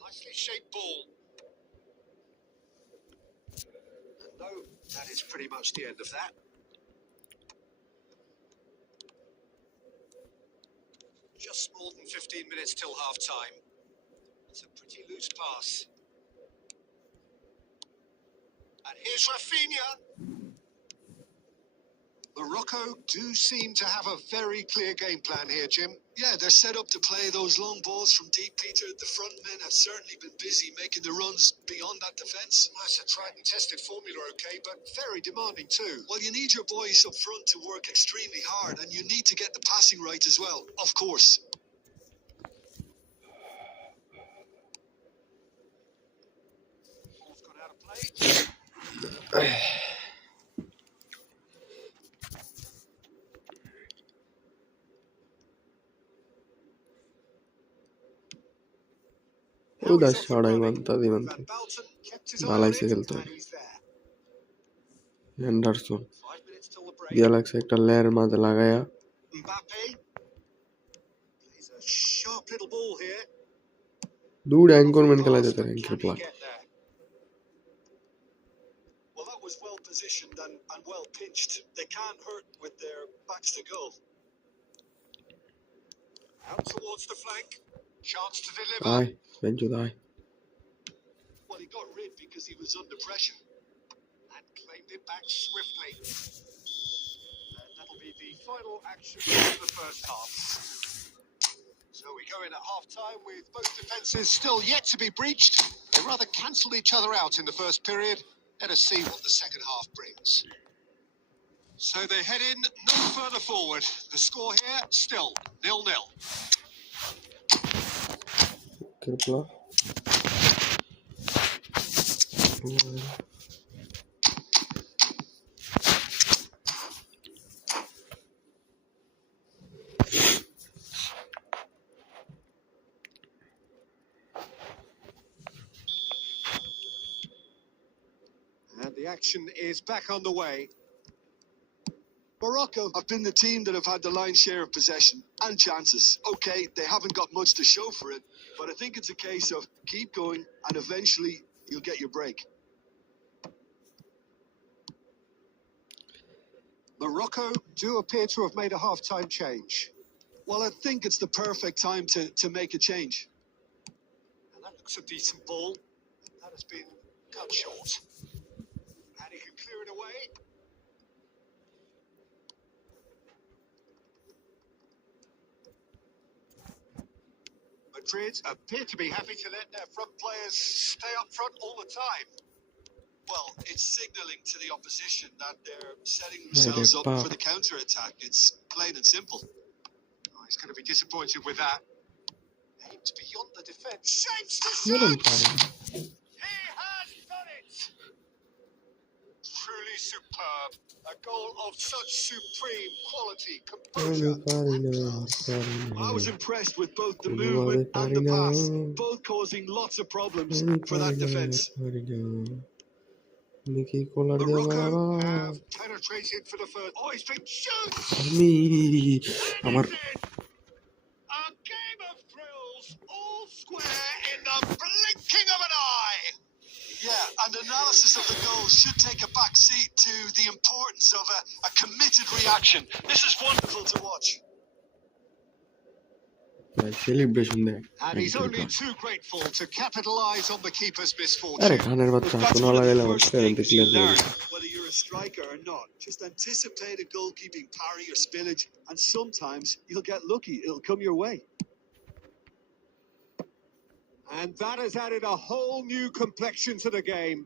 Nicely shaped ball. And no, that is pretty much the end of that. Just more than 15 minutes till half time. It's a pretty loose pass. And here's Rafinha. Morocco do seem to have a very clear game plan here, Jim. Yeah, they're set up to play those long balls from deep, Peter. The front men have certainly been busy making the runs beyond that defence. That's a tried and tested formula, okay, but very demanding too. Well, you need your boys up front to work extremely hard, and you need to get the passing right as well, of course. Ball's gone out of play. ওদা সরাই মানতা দিমান্তে Van Balten kept his eye on বালাইছে it, খেলতে and he's there. Anderson 5 minutes till the break. দিয়া লাগছে একটা layer মাঝে লাগায়া Mbappe plays a sharp little ball here. দুড অ্যাঙ্করমেন্ট খেলা Pass, যেতে but র্যাঙ্কের can he প্লা get there? Well, that was well positioned and well pinched. They can't hurt with their backs to goal. Out towards the flank. Chance to deliver. আয় বেঞ্চুদ আয় Well, he got rid because he was under pressure. And claimed it back swiftly. And that'll be the final action of the first half. So we go in at half time with both defences still yet to be breached. They rather cancelled each other out in the first period. Let us see what the second half brings. So they head in no further forward. The score here still 0-0. র্যাঙ্কের প্লা And the action is back on the way. Morocco have been the team that have had the lion's share of possession and chances. Okay, they haven't got much to show for it, but I think it's a case of keep going and eventually you'll get your break. Morocco do appear to have made a half-time change. Well, I think it's the perfect time to make a change. And that looks a decent ball. That has been cut short. And he can clear it away. Madrid appear to be happy to let their front players stay up front all the time. Well, it's signalling to the opposition that they're setting themselves up for the counter-attack. It's plain and simple. Oh, he's going to be disappointed with that. Aimed beyond the defence. Shapes to বলুন shoot! পারে He has done it! Truly superb. A goal of such supreme quality, আমি composure, পারি and না class. পারি I না was impressed with both the কোনোভাবে movement and পারি the না pass, both causing lots of problems আমি for that পারি না defence. পারি না আমি কি কলার দিয়ে Morocco বাবা have penetrated for the first. Oh, he's been shoots! আমি And আমার he's in! A game of thrills, all square in the blinking of an eye! Yeah, and analysis of the goal should take a back seat to the importance of a committed reaction. This is wonderful to watch. Celebration দেখ And he's only too grateful to capitalise on the keeper's আরে misfortune. খানের বাচ্চা হাত That's না one of লাগাইলে the আমার first parent things you clear করে learn, whether you're a striker or not. Just anticipate a goalkeeping parry or spillage, and sometimes you'll get lucky. It'll come your way. And that has added a whole new complexion to the game.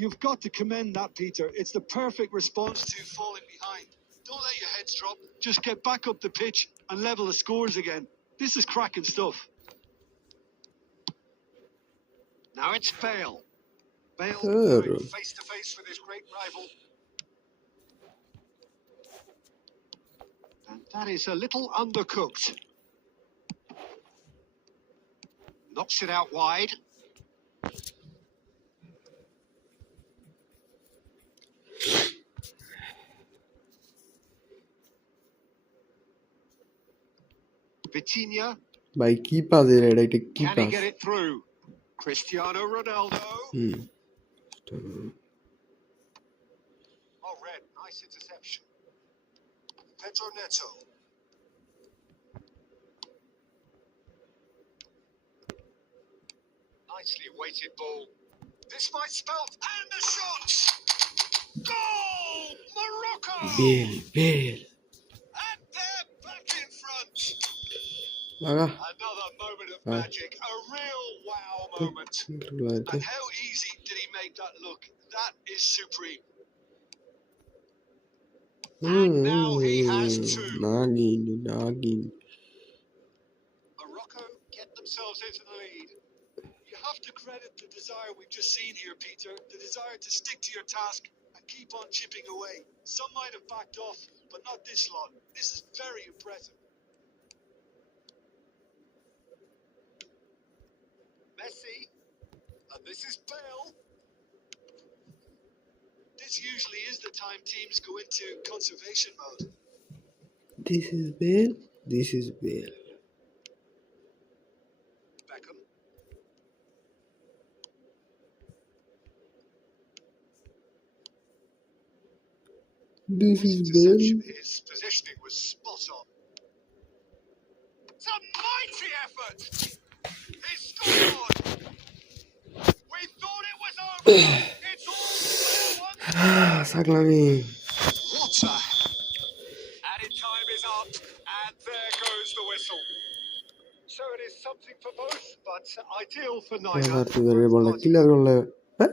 You've got to commend that, Peter. It's the perfect response to falling behind. Don't let your heads drop. Just get back up the pitch and level the scores again. This is cracking stuff. Now it's Bale. Bale Oh. going face to face with his great rival. That is a little undercooked. Knocks it out wide. Vitinha. ভাই কি পাজের এটা কি Can he pass get it through? Cristiano Ronaldo. Oh, Red, nice interception. Pedro Neto. Nicely weighted ball. This might spell. And the shot! Goal! Morocco! বেল And they're back in front. লাগা Another moment of Aye. magic. A real wow moment. And how easy did he make that look? That is supreme. And now he has two. নাগিন Morocco get themselves into the lead. You have to credit the desire we've just seen here, Peter. The desire to stick to your task and keep on chipping away. Some might have backed off, but not this lot. This is very impressive. Messi, and this is Bale. This usually is the time teams go into conservation mode. this is Bale Beckham. this His is Bale interception, his positioning was spot on. It's a mighty effort. He scored. We thought it was over. It's all clear once সাকলামি What a... Added time is up, and there goes the whistle. So it is something for both, but ideal for neither. আর তোদের এই বলটা clear করলে হ্যাঁ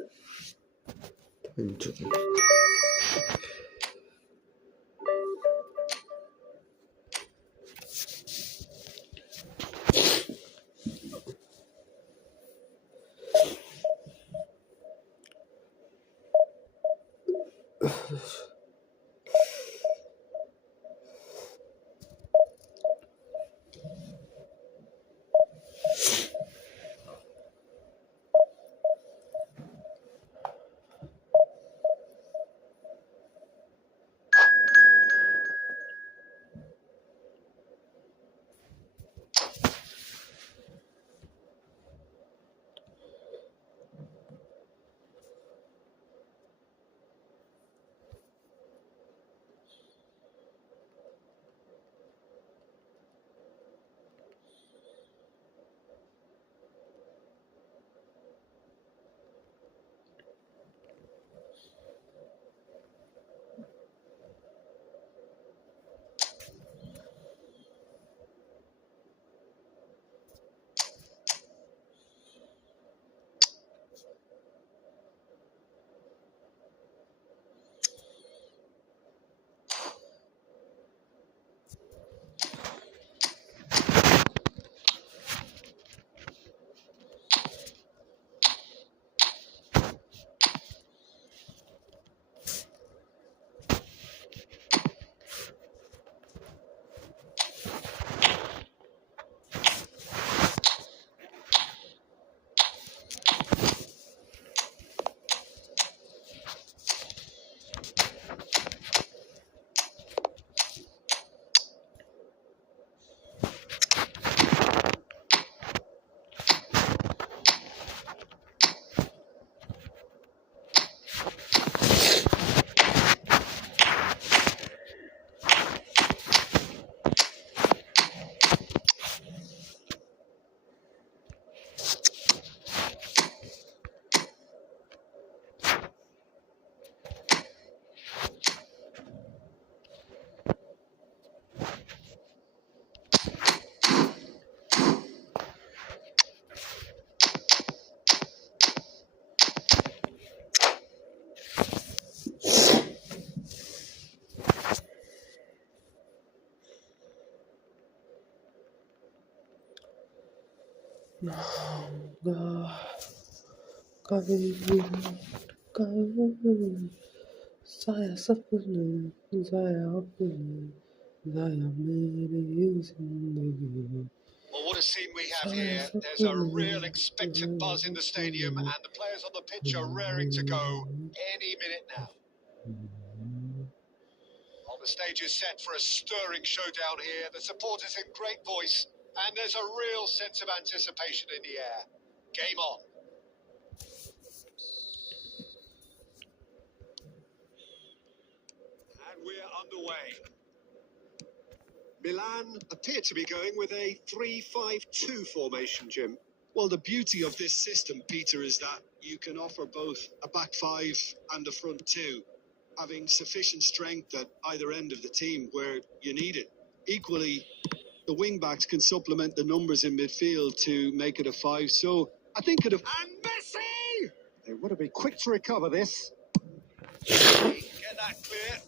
saya sapne saya apne Well, what a scene we have here. There's a real expectant buzz in the stadium, and the players on the pitch are raring to go any minute now. Well, the stage is set for a stirring showdown here. The supporters in great voice, and there's a real sense of anticipation in the air. Game on. And we're underway. Milan appear to be going with a 3-5-2 formation, Jim. Well, the beauty of this system, Peter, is that you can offer both a back five and a front two, having sufficient strength at either end of the team where you need it. Equally, the wing-backs can supplement the numbers in midfield to make it a five. So I think it... And Messi! They would have been quick to recover this. Get that clear.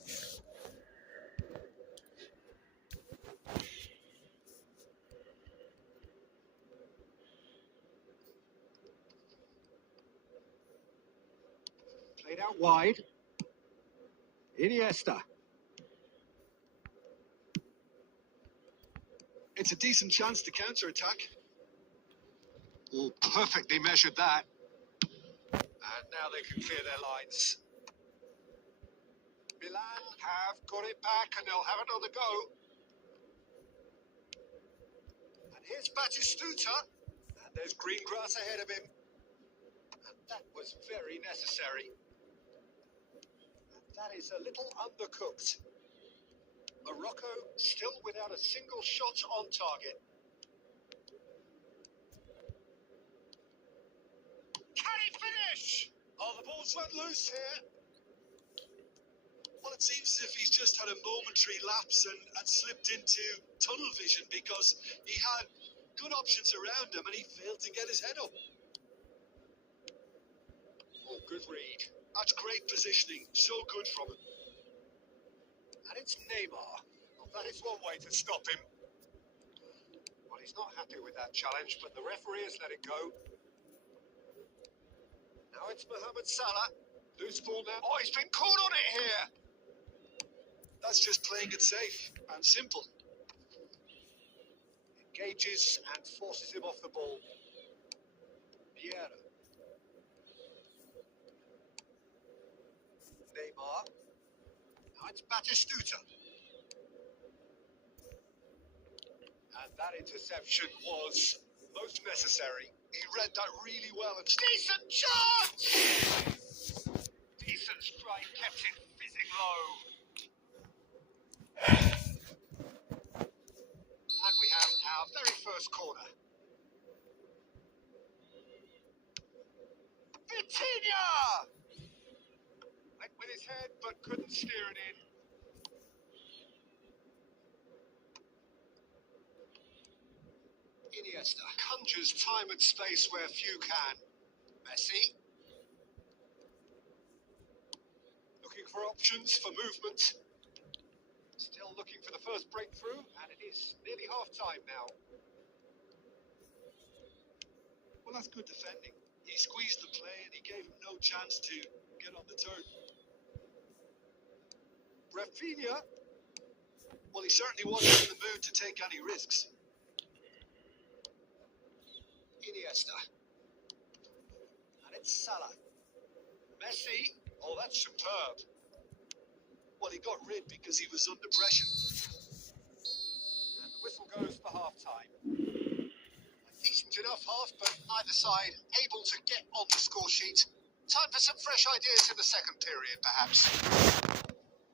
Played out wide. Iniesta. It's a decent chance to counter-attack. Oh, perfectly measured that. And now they can clear their lines. Milan have got it back and they'll have another go. And here's Batistuta. And there's green grass ahead of him. And that was very necessary. And that is a little undercooked. Morocco still without a single shot on target. Can he finish? Oh, the ball's run loose here. Well, it seems as if he's just had a momentary lapse and slipped into tunnel vision because he had good options around him and he failed to get his head up. Oh, good read. That's great positioning. So good from him. And it's Neymar. Well, that is one way to stop him. Well, he's not happy with that challenge, but the referee has let it go. Now it's Mohamed Salah. Loose ball now. Oh, he's been caught on it here. That's just playing it safe and simple. Engages and forces him off the ball. Vieira. Neymar. Now it's Batistuta. And that interception was most necessary. He read that really well. And Decent chance! Decent strike, kept it fizzing low. And we have our very first corner. Vitinha! Went with his head, but couldn't steer it in. Iniesta conjures time and space where few can. Messi. Looking for options for movement. Still looking for the first breakthrough, and it is nearly half-time now. well, that's good defending. He squeezed the play and he gave him no chance to get on the turn. Rafinha. Well, he certainly wasn't in the mood to take any risks. Iniesta. And it's Salah. Messi. Oh, that's superb. Well, he got rid because he was under pressure. And the whistle goes for half-time. A decent enough half, but neither side able to get on the score sheet. Time for some fresh ideas in the second period, perhaps.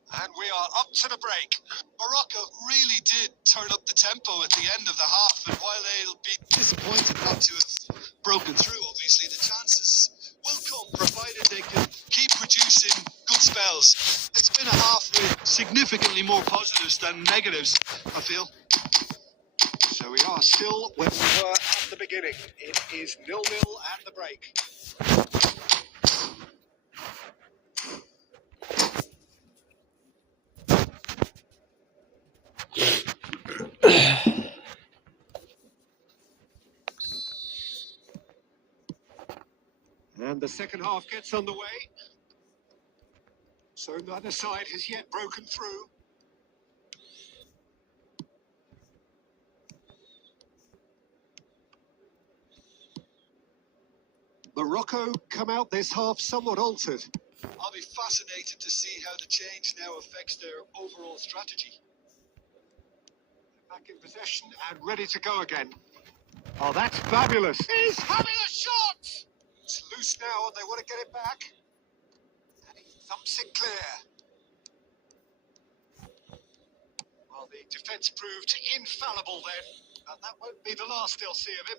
And we are up to the break. Morocco really did turn up the tempo at the end of the half, and while they'll be disappointed not to have broken through, obviously the chances will come, provided they can keep producing good spells. It's been a half with significantly more positives than negatives, I feel. So we are still where we were at the beginning. It is 0-0 at the break. And the second half gets underway. So neither side has yet broken through. Morocco come out this half somewhat altered. I'll be fascinated to see how the change now affects their overall strategy. Back in possession and ready to go again. Oh, that's fabulous. He's having a shot! It's loose now and they want to get it back. And he thumps it clear. Well, the defence proved infallible then. And that won't be the last they'll see of him.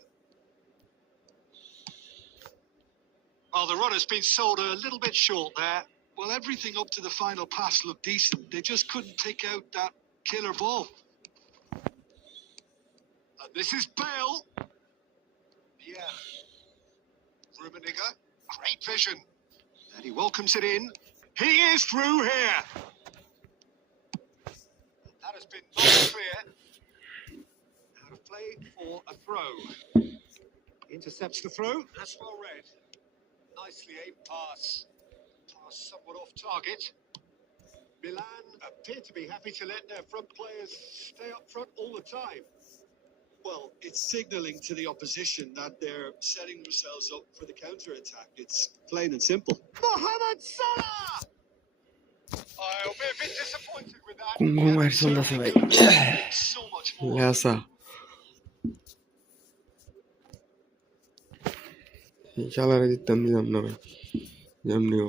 Well, the run has been sold a little bit short there. Well, everything up to the final pass looked decent. They just couldn't pick out that killer ball. And this is Bale. Yeah. Rummenigge. Great vision. And he welcomes it in. He is through here. That has been nice clear. Out of play for a throw. Intercepts the throw. That's well read. Nicely aimed pass. Pass somewhat off target. Milan appear to be happy to let their front players stay up front all the time. Well, it's signalling to the opposition that they're setting themselves up for the counter-attack. It's plain and simple. Mohamed Salah! I'll be a bit disappointed with that. 궁금할 sonrası ভাই So much more. লেসা শালারে দিতাম দিলাম না ভাই যেমনিও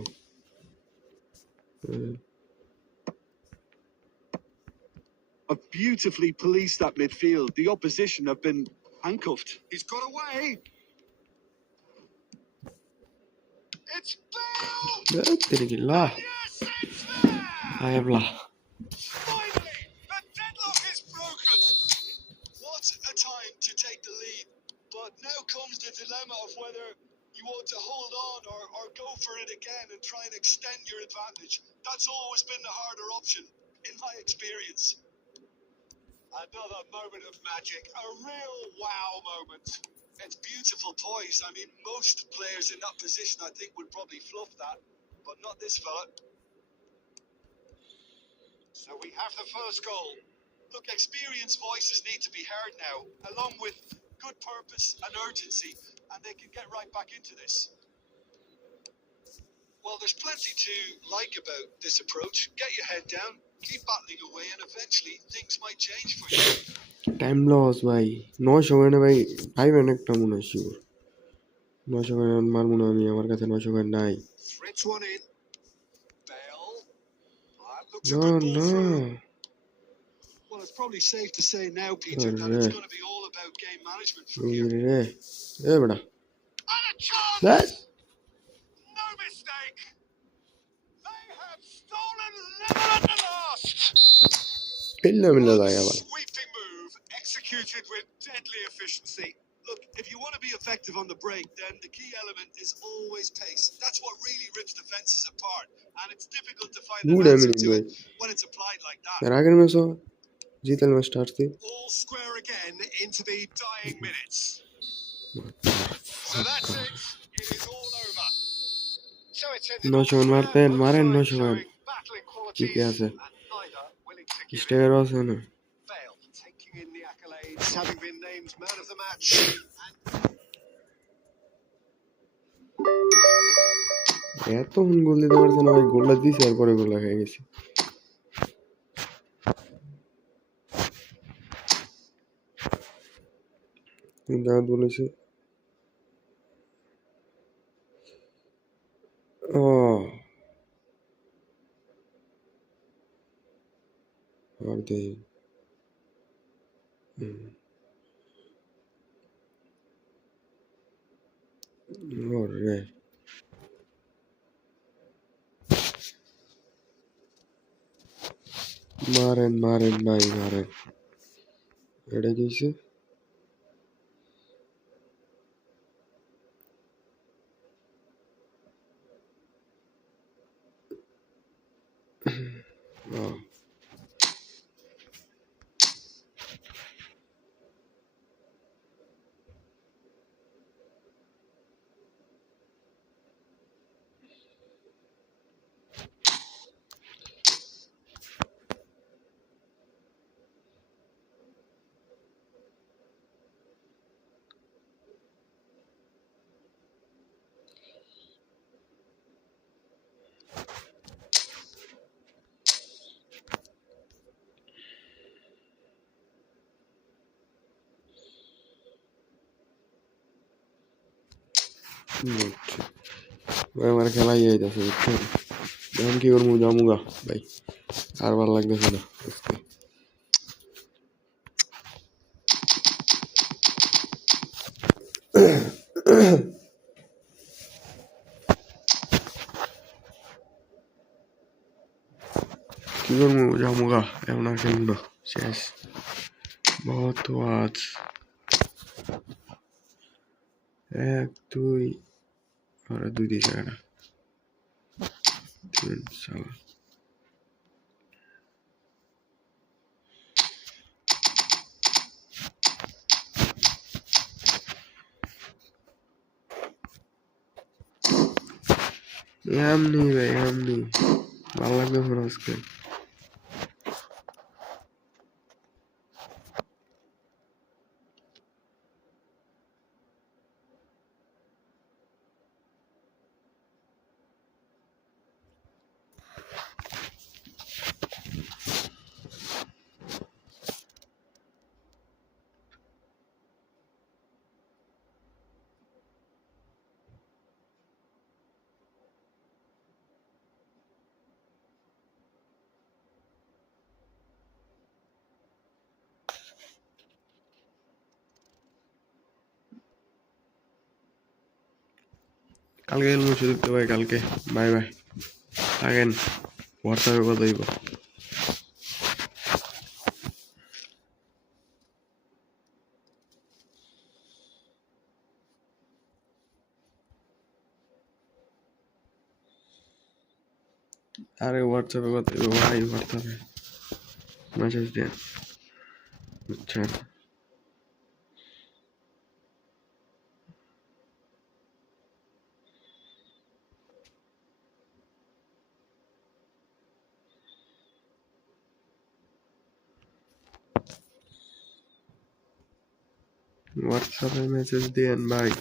Have beautifully policed that midfield. The opposition have been handcuffed. He's got away. It's Bale! তেরে কি লা Yes, it's there! আয়াবলা Finally, the deadlock is broken. What a time to take the lead. But now comes the dilemma of whether you want to hold on or go for it again and try and extend your advantage. That's always been the harder option, in my experience. Another moment of magic, a real wow moment. It's beautiful poise. I mean, most players in that position, I think, would probably fluff that, but not this fella. So we have the first goal. Look, experienced voices need to be heard now, along with good purpose and urgency, and they can get right back into this. Well, there's plenty to like about this approach. Get your head down, keep battling away, and eventually things might change for you. Time loss ভাই 900 কয়েনে ভাই পাইবেন একটা মনে হয় sure 900 coin মারবো না আমি আমার কাছে 900 কয়েন নাই Threads one in. Bale. That looks a না good ball না through. Well, it's probably safe to say now, Peter, that it's going to be all about game management from here. রে এ বড়া And a chance! That No mistake! They have stolen level at the last! পেল্লা মিল্লা যায় আবার Sweeping move, executed with deadly efficiency. Look, if you want to be effective on the break, then the key element is always pace. That's what really rips defenses apart, and it's difficult to find an Good answer evening, to boy. it when it's applied like that. এর আগের ম্যাচও জিতাল ম্যাচটা আসছে All square again into the dying minutes. So that's it. It is all over. So it's ended 900 off মারতেন both মারেন sides 900 মান showing battling ঠিকই qualities আছে and neither willing to give in. স্টেগারও আছে না Bale taking in the accolades, having been named man of the match. এত গোল দিতে পারছে না ভাই গোলটা দিছে আর পরে গোলটা খেয়ে গেছে দাঁত বলেছে ও আর দেই ওরে মারেন মারেন ভাই মারেন এটা কি হয়েছে বুঝছি ভাই, আমার খেলাই যাইতেছে বুঝছেন, এখন কি করবো, জামুগা ভাই, আর ভালো লাগতেছে না আজকে। কি করবো, জামুগা, এখন আর খেলবো না, শেষ, বহুত ওয়াজ, 1 2 আর 2 দিছে এটা, 3 সালা। এমনি ভাই এমনি, ভালো লাগতেছে না আজকে। কালকে খেলবো সুদীপ্ত ভাই, কালকে, বাই বাই, থাকেন, হোয়াটসঅ্যাপে কথা হইব। আরে হোয়াটসঅ্যাপে কথা হইব ভাই, হোয়াটসঅ্যাপে মেসেজ দেন, বুঝছেন। হোয়াটসঅ্যাপে মেসেজ দেন ভাই।